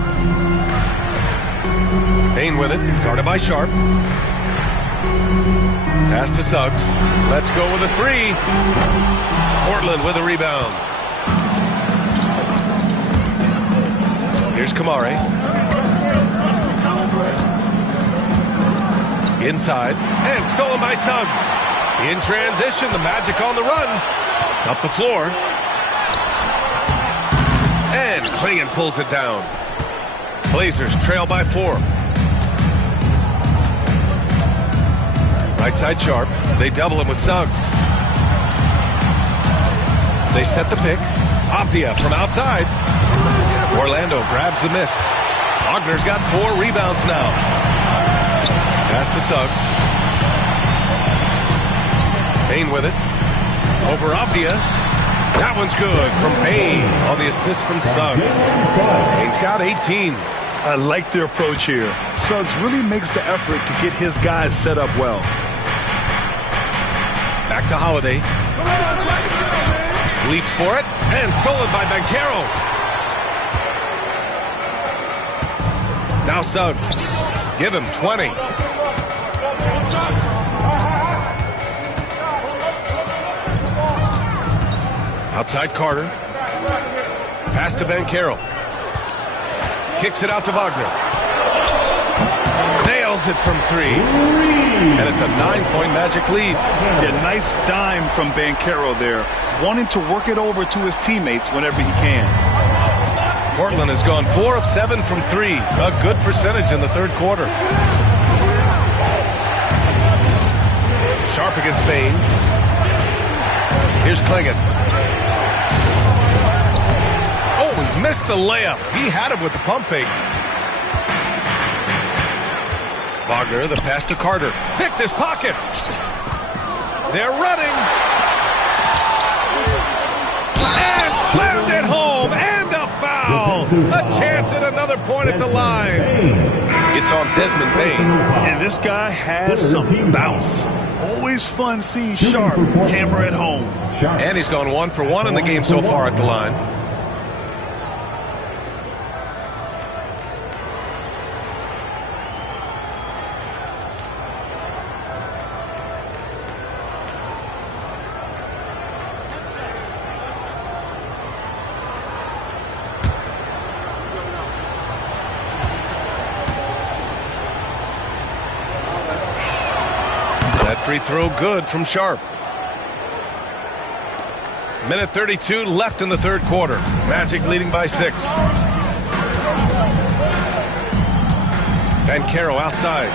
Bain with it. Guarded by Sharp. Pass to Suggs. Let's go with a 3. Portland with a rebound. Here's Kamari. Inside, and stolen by Suggs. In transition, the Magic on the run. Up the floor. And Klingon pulls it down. Blazers trail by 4. Right side Sharp. They double him with Suggs. They set the pick. Avdia from outside. Orlando grabs the miss. Wagner's got 4 rebounds now. Pass to Suggs. Bain with it. Over Avdia. That one's good from Bain on the assist from Suggs. Bain's got 18. I like their approach here. Suggs really makes the effort to get his guys set up well. Back to Holiday. Leaps for it and stolen by Banchero. Now Suggs. Give him 20. Outside Carter. Pass to Banchero. Kicks it out to Wagner. Nails it from 3. And it's a 9-point Magic lead. Yeah, nice dime from Banchero there. Wanting to work it over to his teammates whenever he can. Portland has gone 4 of 7 from 3. A good percentage in the third quarter. Sharp against Bain. Here's Klingon. Oh, he missed the layup. He had him with the pump fake. Wagner, the pass to Carter. Picked his pocket. They're running. And slammed it home. And a foul. A chance at another point at the line. It's on Desmond Bain. And this guy has some bounce. Always fun seeing Sharp hammer at home. And he's gone 1 for 1 in the game so far at the line. Free throw good from Sharp. Minute 32 left in the third quarter. Magic leading by 6. Banchero outside.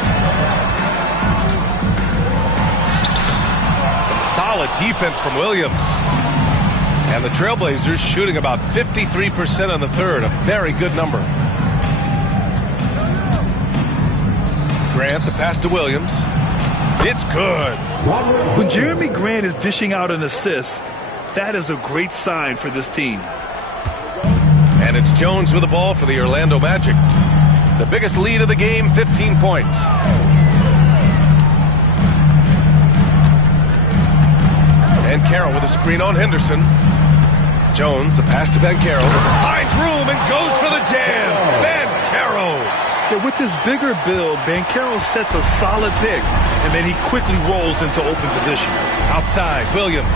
Some solid defense from Williams. And the Trailblazers shooting about 53% in the third. A very good number. Grant, the pass to Williams. It's good. When Jeremy Grant is dishing out an assist, that is a great sign for this team. And it's Jones with the ball for the Orlando Magic. The biggest lead of the game, 15 points. And Carroll with a screen on Henderson. Jones, the pass to Banchero. Finds room and goes for the jam. Banchero. Yeah, with his bigger build, Banchero sets a solid pick, and then he quickly rolls into open position. Outside, Williams.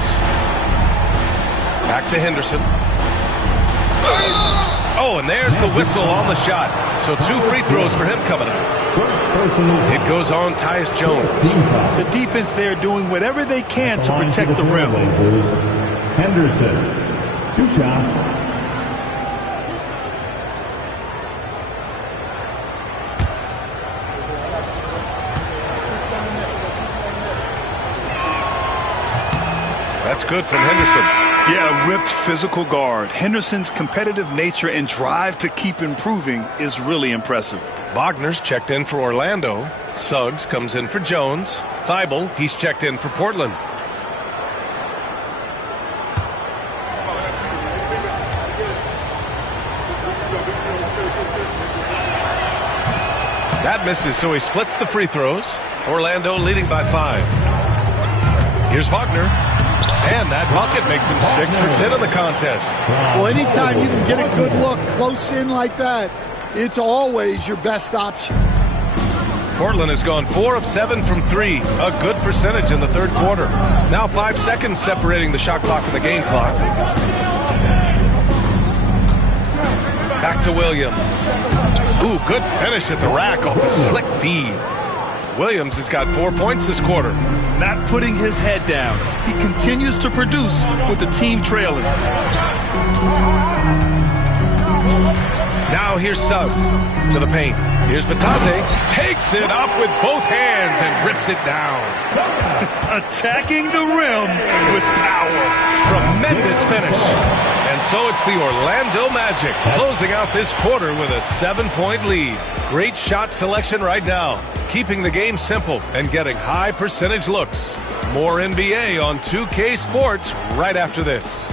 Back to Henderson. Oh, and there's the whistle on the shot. So 2 free throws for him coming up. It goes on Tyus Jones. The defense there doing whatever they can to protect the rim. Henderson, 2 shots. That's good from Henderson. Yeah, ripped physical guard. Henderson's competitive nature and drive to keep improving is really impressive. Wagner's checked in for Orlando. Suggs comes in for Jones. Thibault, he's checked in for Portland. That misses, so he splits the free throws. Orlando leading by 5. Here's Wagner. And that bucket makes him 6 for 10 in the contest. Well, anytime you can get a good look close in like that, it's always your best option. Portland has gone 4 of 7 from 3. A good percentage in the third quarter. Now 5 seconds separating the shot clock and the game clock. Back to Williams. Ooh, good finish at the rack off the slick feed. Williams has got 4 points this quarter. Not putting his head down. He continues to produce with the team trailing. Now here's Suggs to the paint. Here's Batase. Takes it up with both hands and rips it down. Attacking the rim with power. Tremendous finish. And so it's the Orlando Magic closing out this quarter with a 7-point lead. Great shot selection right now, keeping the game simple and getting high percentage looks. More NBA on 2K Sports right after this.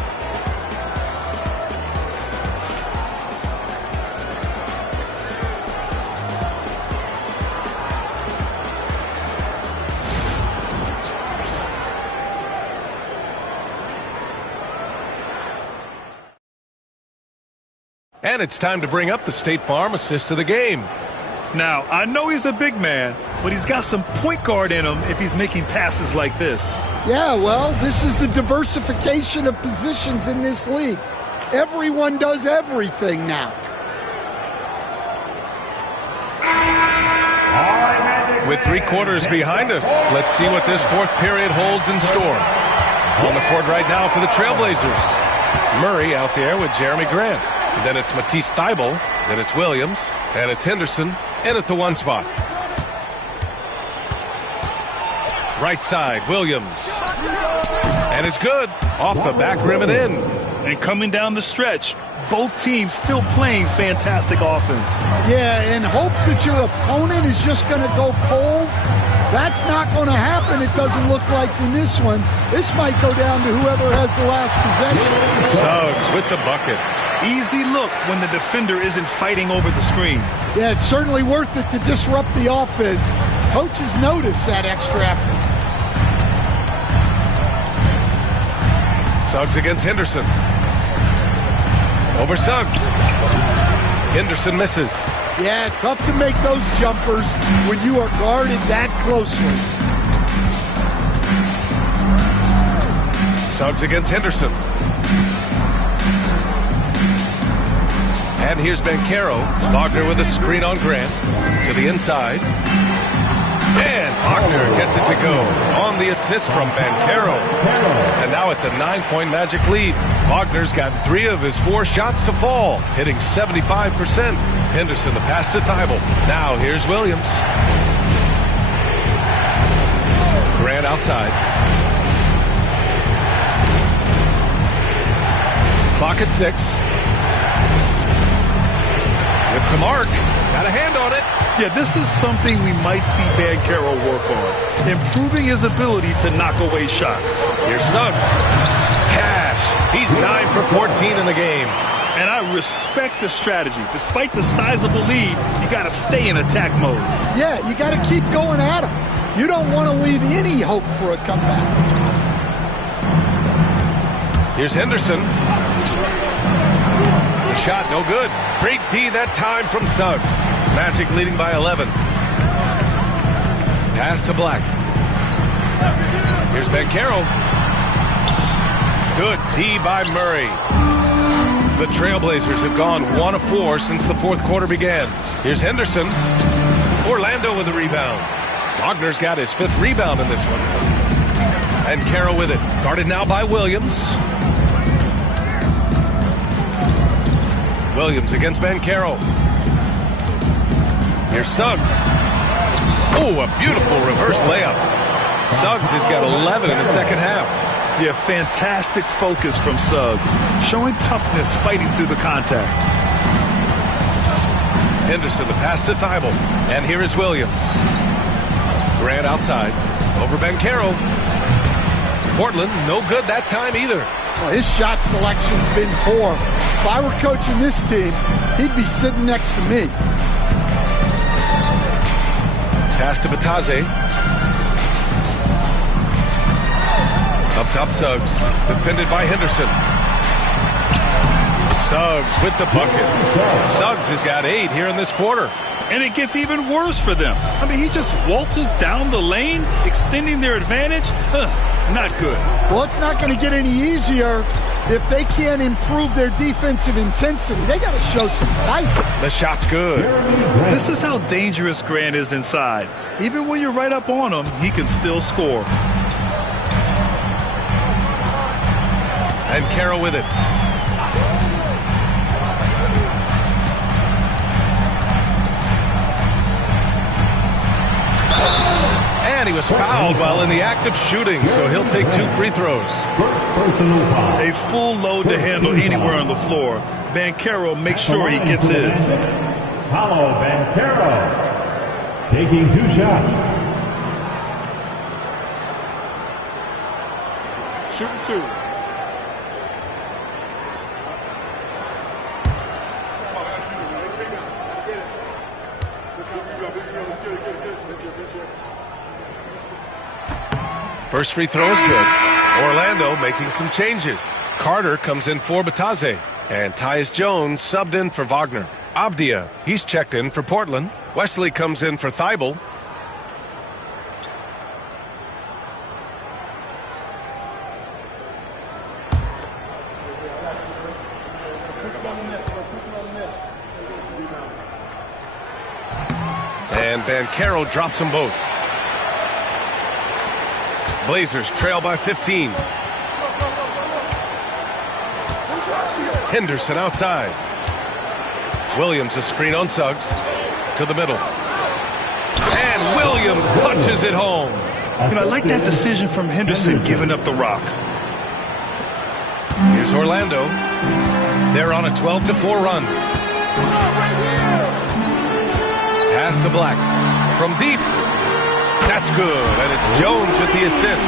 And it's time to bring up the State Farm assist of the game. Now, I know he's a big man, but he's got some point guard in him if he's making passes like this. Yeah, well, this is the diversification of positions in this league. Everyone does everything now. With 3 quarters behind us, let's see what this fourth period holds in store. On the court right now for the Trailblazers. Murray out there with Jeremy Grant. Then it's Matisse Thybulle. Then it's Williams. And it's Henderson in at the 1 spot. Right side, Williams. And it's good. Off the back rim and in. And coming down the stretch, both teams still playing fantastic offense. Yeah, and hopes that your opponent is just going to go cold. That's not going to happen, it doesn't look like in this one. This might go down to whoever has the last possession. Suggs with the bucket. Easy look when the defender isn't fighting over the screen. Yeah, it's certainly worth it to disrupt the offense. Coaches notice that extra effort. Suggs against Henderson. Over Suggs. Henderson misses. Yeah, tough to make those jumpers when you are guarded that closely. Suggs against Henderson. And here's Banchero. Wagner with a screen on Grant. To the inside. And Wagner gets it to go on the assist from Banchero. And now it's a 9-point Magic lead. Wagner's got 3 of his 4 shots to fall, hitting 75%. Henderson, the pass to Thibault. Now here's Williams. Grant outside. Clock at 6. With some arc. Got a hand on it. Yeah, this is something we might see Banchero work on. Improving his ability to knock away shots. Here's Suggs. Cash. He's 9 for 14 in the game. And I respect the strategy. Despite the sizable lead, you got to stay in attack mode. Yeah, you got to keep going at him. You don't want to leave any hope for a comeback. Here's Henderson. The shot, no good. Great D that time from Suggs. Magic leading by 11. Pass to Black. Here's Banchero. Good D by Murray. The Trailblazers have gone 1 of 4 since the 4th quarter began. Here's Henderson. Orlando with the rebound. Wagner's got his 5th rebound in this one. And Banchero with it. Guarded now by Williams. Williams against Banchero. Here's Suggs. Oh, a beautiful reverse layup. Suggs has got 11 in the second half. Yeah, fantastic focus from Suggs. Showing toughness fighting through the contact. Henderson, the pass to Thibault. And here is Williams. Grant outside. Over Banchero. Portland, no good that time either. Well, his shot selection's been poor. If I were coaching this team, he'd be sitting next to me. Pass to Batase. Up top, Suggs. Defended by Henderson. Suggs with the bucket. Suggs has got 8 here in this quarter. And it gets even worse for them. I mean, he just waltzes down the lane, extending their advantage. Not good. Well, it's not going to get any easier if they can't improve their defensive intensity. They got to show some fight. The shot's good. This is how dangerous Grant is inside. Even when you're right up on him, he can still score. And Banchero with it. And he was fouled while in the act of shooting, so he'll take 2 free throws. A full load to handle anywhere on the floor. Banchero makes sure he gets his. Paulo Banchero taking 2 shots. Shooting 2. First free throw is good. Orlando making some changes. Carter comes in for Batase. And Tyus Jones subbed in for Wagner. Avdia, he's checked in for Portland. Wesley comes in for Thibault. And Banchero drops them both. Blazers trail by 15. Henderson outside. Williams a screen on Suggs. To the middle. And Williams punches it home. And I like that decision from Henderson giving up the rock. Here's Orlando. They're on a 12-4 run. Pass to Black. From deep. That's good. And it's Jones with the assist.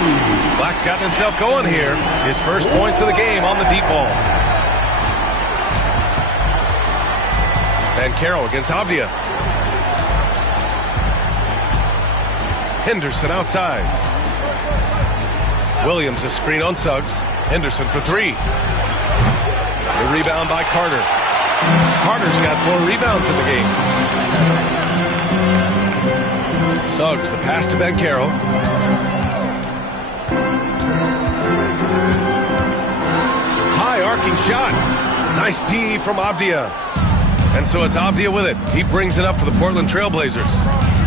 Black's gotten himself going here. His first points of the game on the deep ball. Banchero against Avdia. Henderson outside. Williams a screen on Suggs. Henderson for three. The rebound by Carter. Carter's got 4 rebounds in the game. Suggs the pass to Banchero. High arcing shot. Nice D from Avdia. And so it's Avdia with it. He brings it up for the Portland Trailblazers.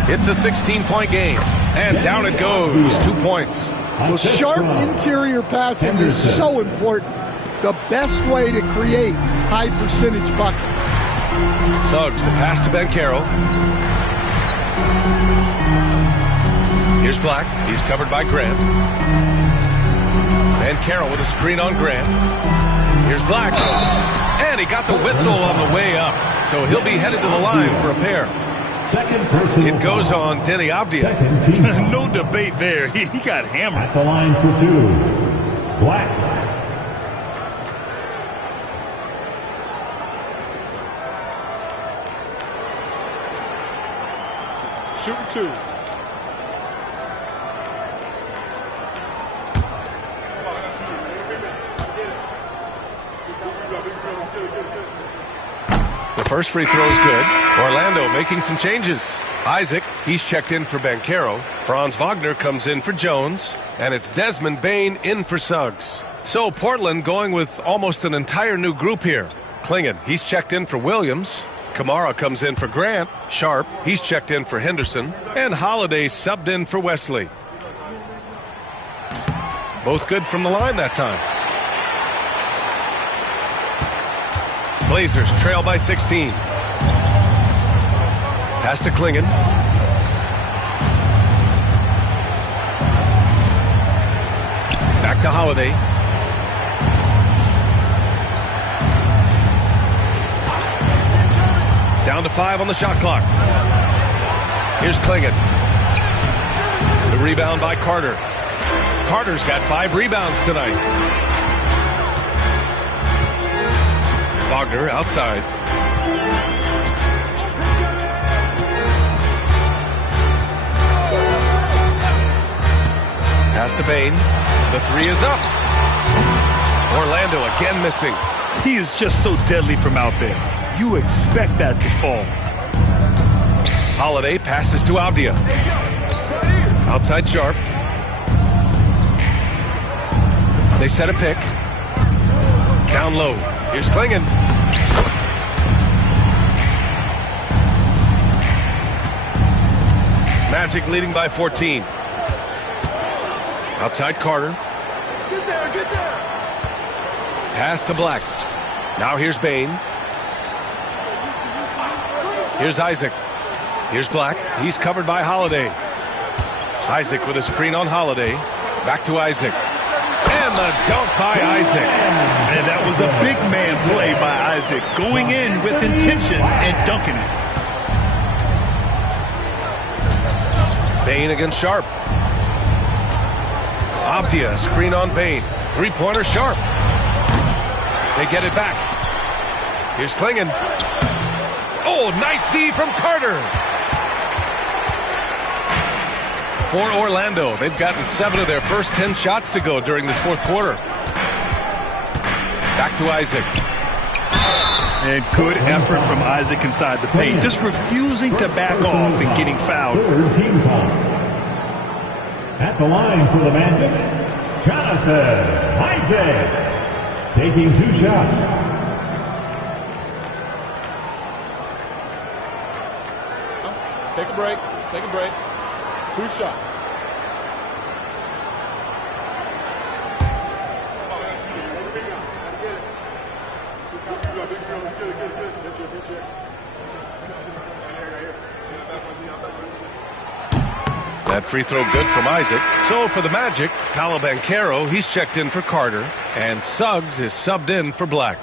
It's a 16-point game. And down it goes. 2 points. Well, sharp interior passing is so important. The best way to create high percentage buckets. Suggs the pass to Banchero. Here's Black. He's covered by Grant. Banchero with a screen on Grant. Here's Black. And he got the whistle on the way up. So he'll be headed to the line for a pair. It goes on Denny Avdia. No debate there. He got hammered. At the line for 2. Black. Shooting 2. The first free throw is good. Orlando making some changes. Isaac, he's checked in for Banchero. Franz Wagner comes in for Jones. And it's Desmond Bane in for Suggs. So Portland going with almost an entire new group here. Klingon, he's checked in for Williams. Kamara comes in for Grant. Sharp, he's checked in for Henderson. And Holiday subbed in for Wesley. Both good from the line that time. Blazers trail by 16. Pass to Klingon. Back to Holiday. Down to 5 on the shot clock. Here's Klingon. The rebound by Carter. Carter's got 5 rebounds tonight. Wagner outside. Pass to Bane. The 3 is up. Orlando again missing. He is just so deadly from out there. You expect that to fall. Holiday passes to Avdia. Outside Sharp. They set a pick. Down low. Here's Klingon. Magic leading by 14. Outside Carter. Get there. Pass to Black. Now here's Bane. Here's Isaac. Here's Black. He's covered by Holiday. Isaac with a screen on Holiday. Back to Isaac. And the dunk by Isaac. And that was a big man play by Isaac. Going in with intention and dunking it. Bane against Sharp. Avdia, screen on Bane. Three-pointer Sharp. They get it back. Here's Klingon. Oh, nice D from Carter. For Orlando, they've gotten 7 of their first 10 shots to go during this fourth quarter. Back to Isaac. And good effort from Isaac inside the paint. Just refusing to back off and getting fouled. Third team foul. At the line for the Magic, Jonathan Isaac, taking 2 shots. Take a break. 2 shots. That free throw good from Isaac. So for the Magic, Banchero, he's checked in for Carter. And Suggs is subbed in for Black.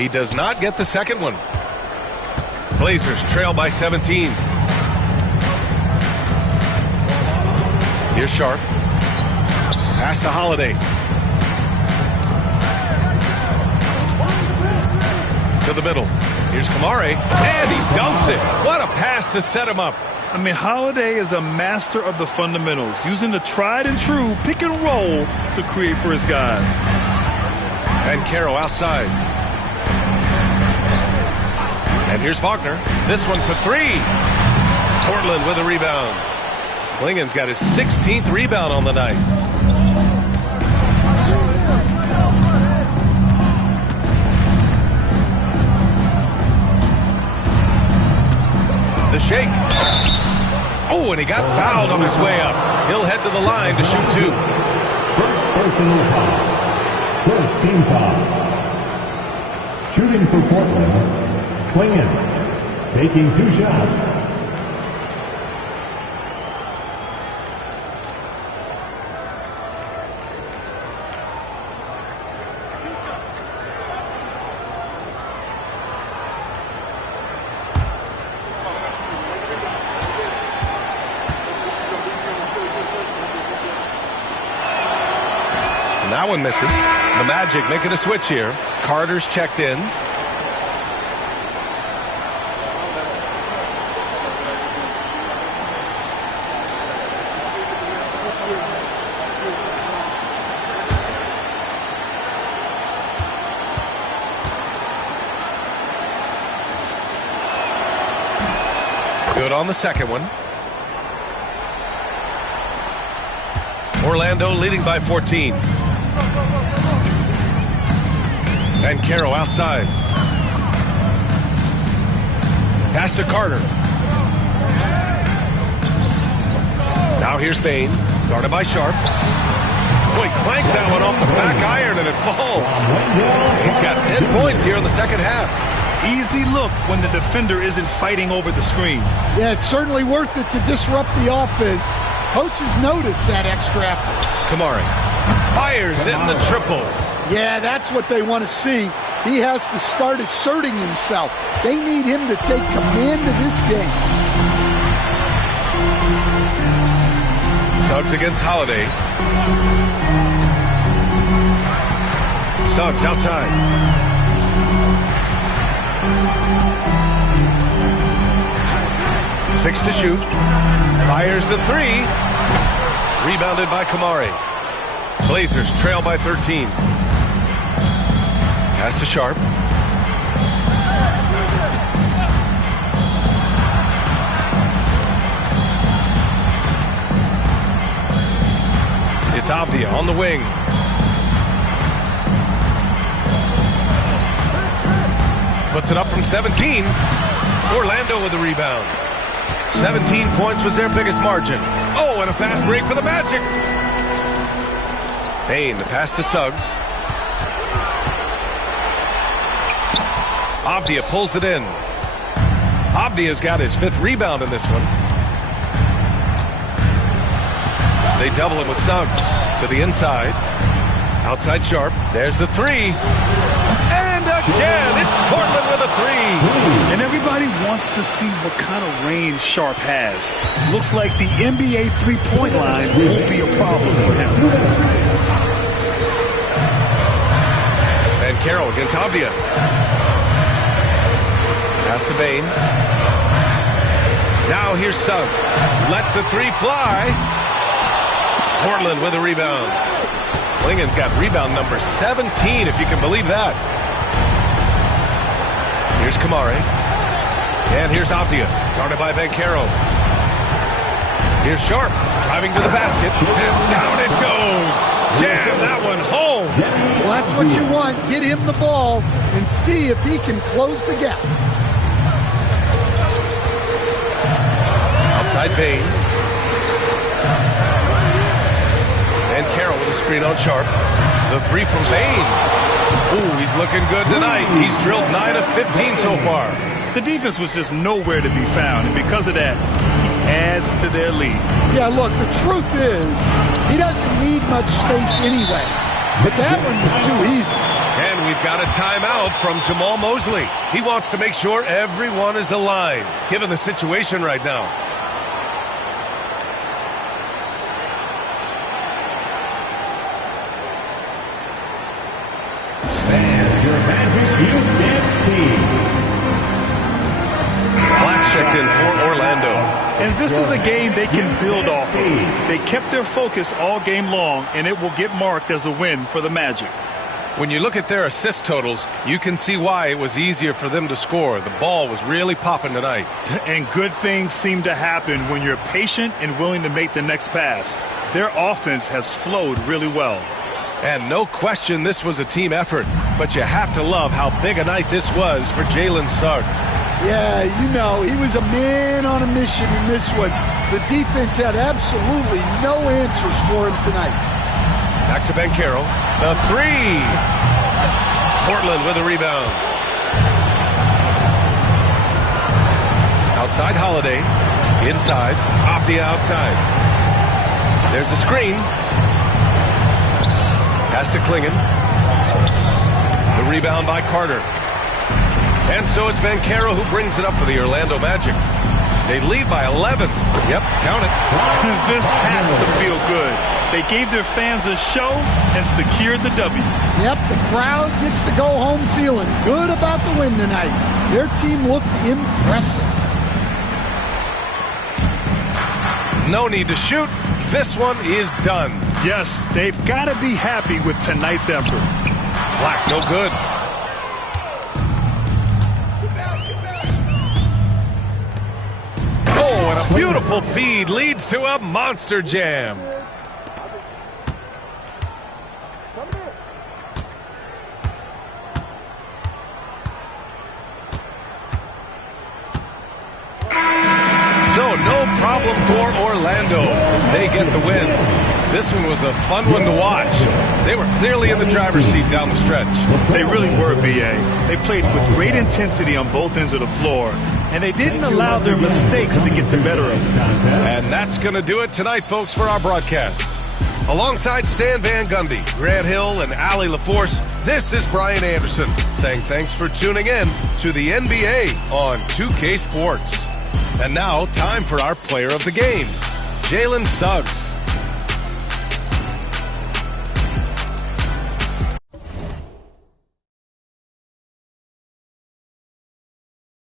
He does not get the second one. Blazers trail by 17. Here's Sharp. Pass to Holiday. To the middle. Here's Kamare. And he dunks it. What a pass to set him up. I mean, Holiday is a master of the fundamentals, using the tried and true pick and roll to create for his guys. And Caro outside. And here's Wagner. This one for three. Portland with a rebound. Klingen's got his 16th rebound on the night. The shake. Oh, and he got fouled on his way up. He'll head to the line to shoot two. First personal foul. First team foul. Shooting for Portland, Klingen, taking 2 shots. That one misses. The Magic making a switch here. Carter's checked in. Good on the second one. Orlando leading by 14. And Caro outside. Pass to Carter. Now here's Bain. Guarded by Sharp. Boy, clanks that one off the back iron and it falls. He's got 10 points here in the second half. Easy look when the defender isn't fighting over the screen. Yeah, it's certainly worth it to disrupt the offense. Coaches notice that extra effort. Kamare fires in the triple. Yeah, that's what they want to see. He has to start asserting himself. They need him to take command of this game. Suggs against Holiday. Suggs outside. Six to shoot. Fires the three. Rebounded by Kamare. Blazers trail by 13. Pass to Sharp. It's Avdia on the wing. Puts it up from 17. Orlando with the rebound. 17 points was their biggest margin. Oh, and a fast break for the Magic. Bain, the pass to Suggs. Avdia pulls it in. Avdia's got his 5th rebound in this one. They double it with Suggs to the inside. Outside Sharp. There's the three. And again, it's Portland with a three. And everybody wants to see what kind of range Sharp has. Looks like the NBA three-point line won't be a problem for him. And Caro against Avdia. Pass to Bain. Now here's Suggs. Lets the three fly. Portland with a rebound. Klingen's got rebound number 17, if you can believe that. Here's Kamare. And here's Avdia. Guarded by Caro. Here's Sharp. Driving to the basket. And down it goes. Jam that one home. Well, that's what you want. Get him the ball and see if he can close the gap. Outside Bain. And Caro with a screen on Sharp. The three from Bain. Ooh, he's looking good tonight. He's drilled 9 of 15 so far. The defense was just nowhere to be found, and because of that, he adds to their lead. Yeah, look, the truth is, he doesn't need much space anyway. But that one was too easy. And we've got a timeout from Jamal Mosley. He wants to make sure everyone is aligned, given the situation right now. And your Magic U.S. team. Black checked in for Orlando. And this is a game they can build off of. They kept their focus all game long, and it will get marked as a win for the Magic. When you look at their assist totals, you can see why it was easier for them to score. The ball was really popping tonight. And good things seem to happen when you're patient and willing to make the next pass. Their offense has flowed really well. And no question this was a team effort, but you have to love how big a night this was for Jalen Suggs. Yeah, you know, he was a man on a mission in this one. The defense had absolutely no answers for him tonight. Back to Banchero. The three. Portland with a rebound. Outside Holiday. Inside. Off the outside. There's a screen. Pass to Klingon. The rebound by Carter. And so it's Banchero who brings it up for the Orlando Magic. They lead by 11. Yep, count it. This has to feel good. They gave their fans a show and secured the W. Yep, the crowd gets to go home feeling good about the win tonight. Their team looked impressive. No need to shoot. This one is done. Yes, they've got to be happy with tonight's effort. Black, no good. Oh, and a beautiful feed leads to a monster jam. So no problem for Orlando as they get the win. This one was a fun one to watch. They were clearly in the driver's seat down the stretch. They really were, B.A. They played with great intensity on both ends of the floor, and they didn't allow their mistakes to get the better of them. And that's going to do it tonight, folks, for our broadcast. Alongside Stan Van Gundy, Grant Hill, and Allie LaForce, this is Brian Anderson saying thanks for tuning in to the NBA on 2K Sports. And now, time for our player of the game, Jalen Suggs.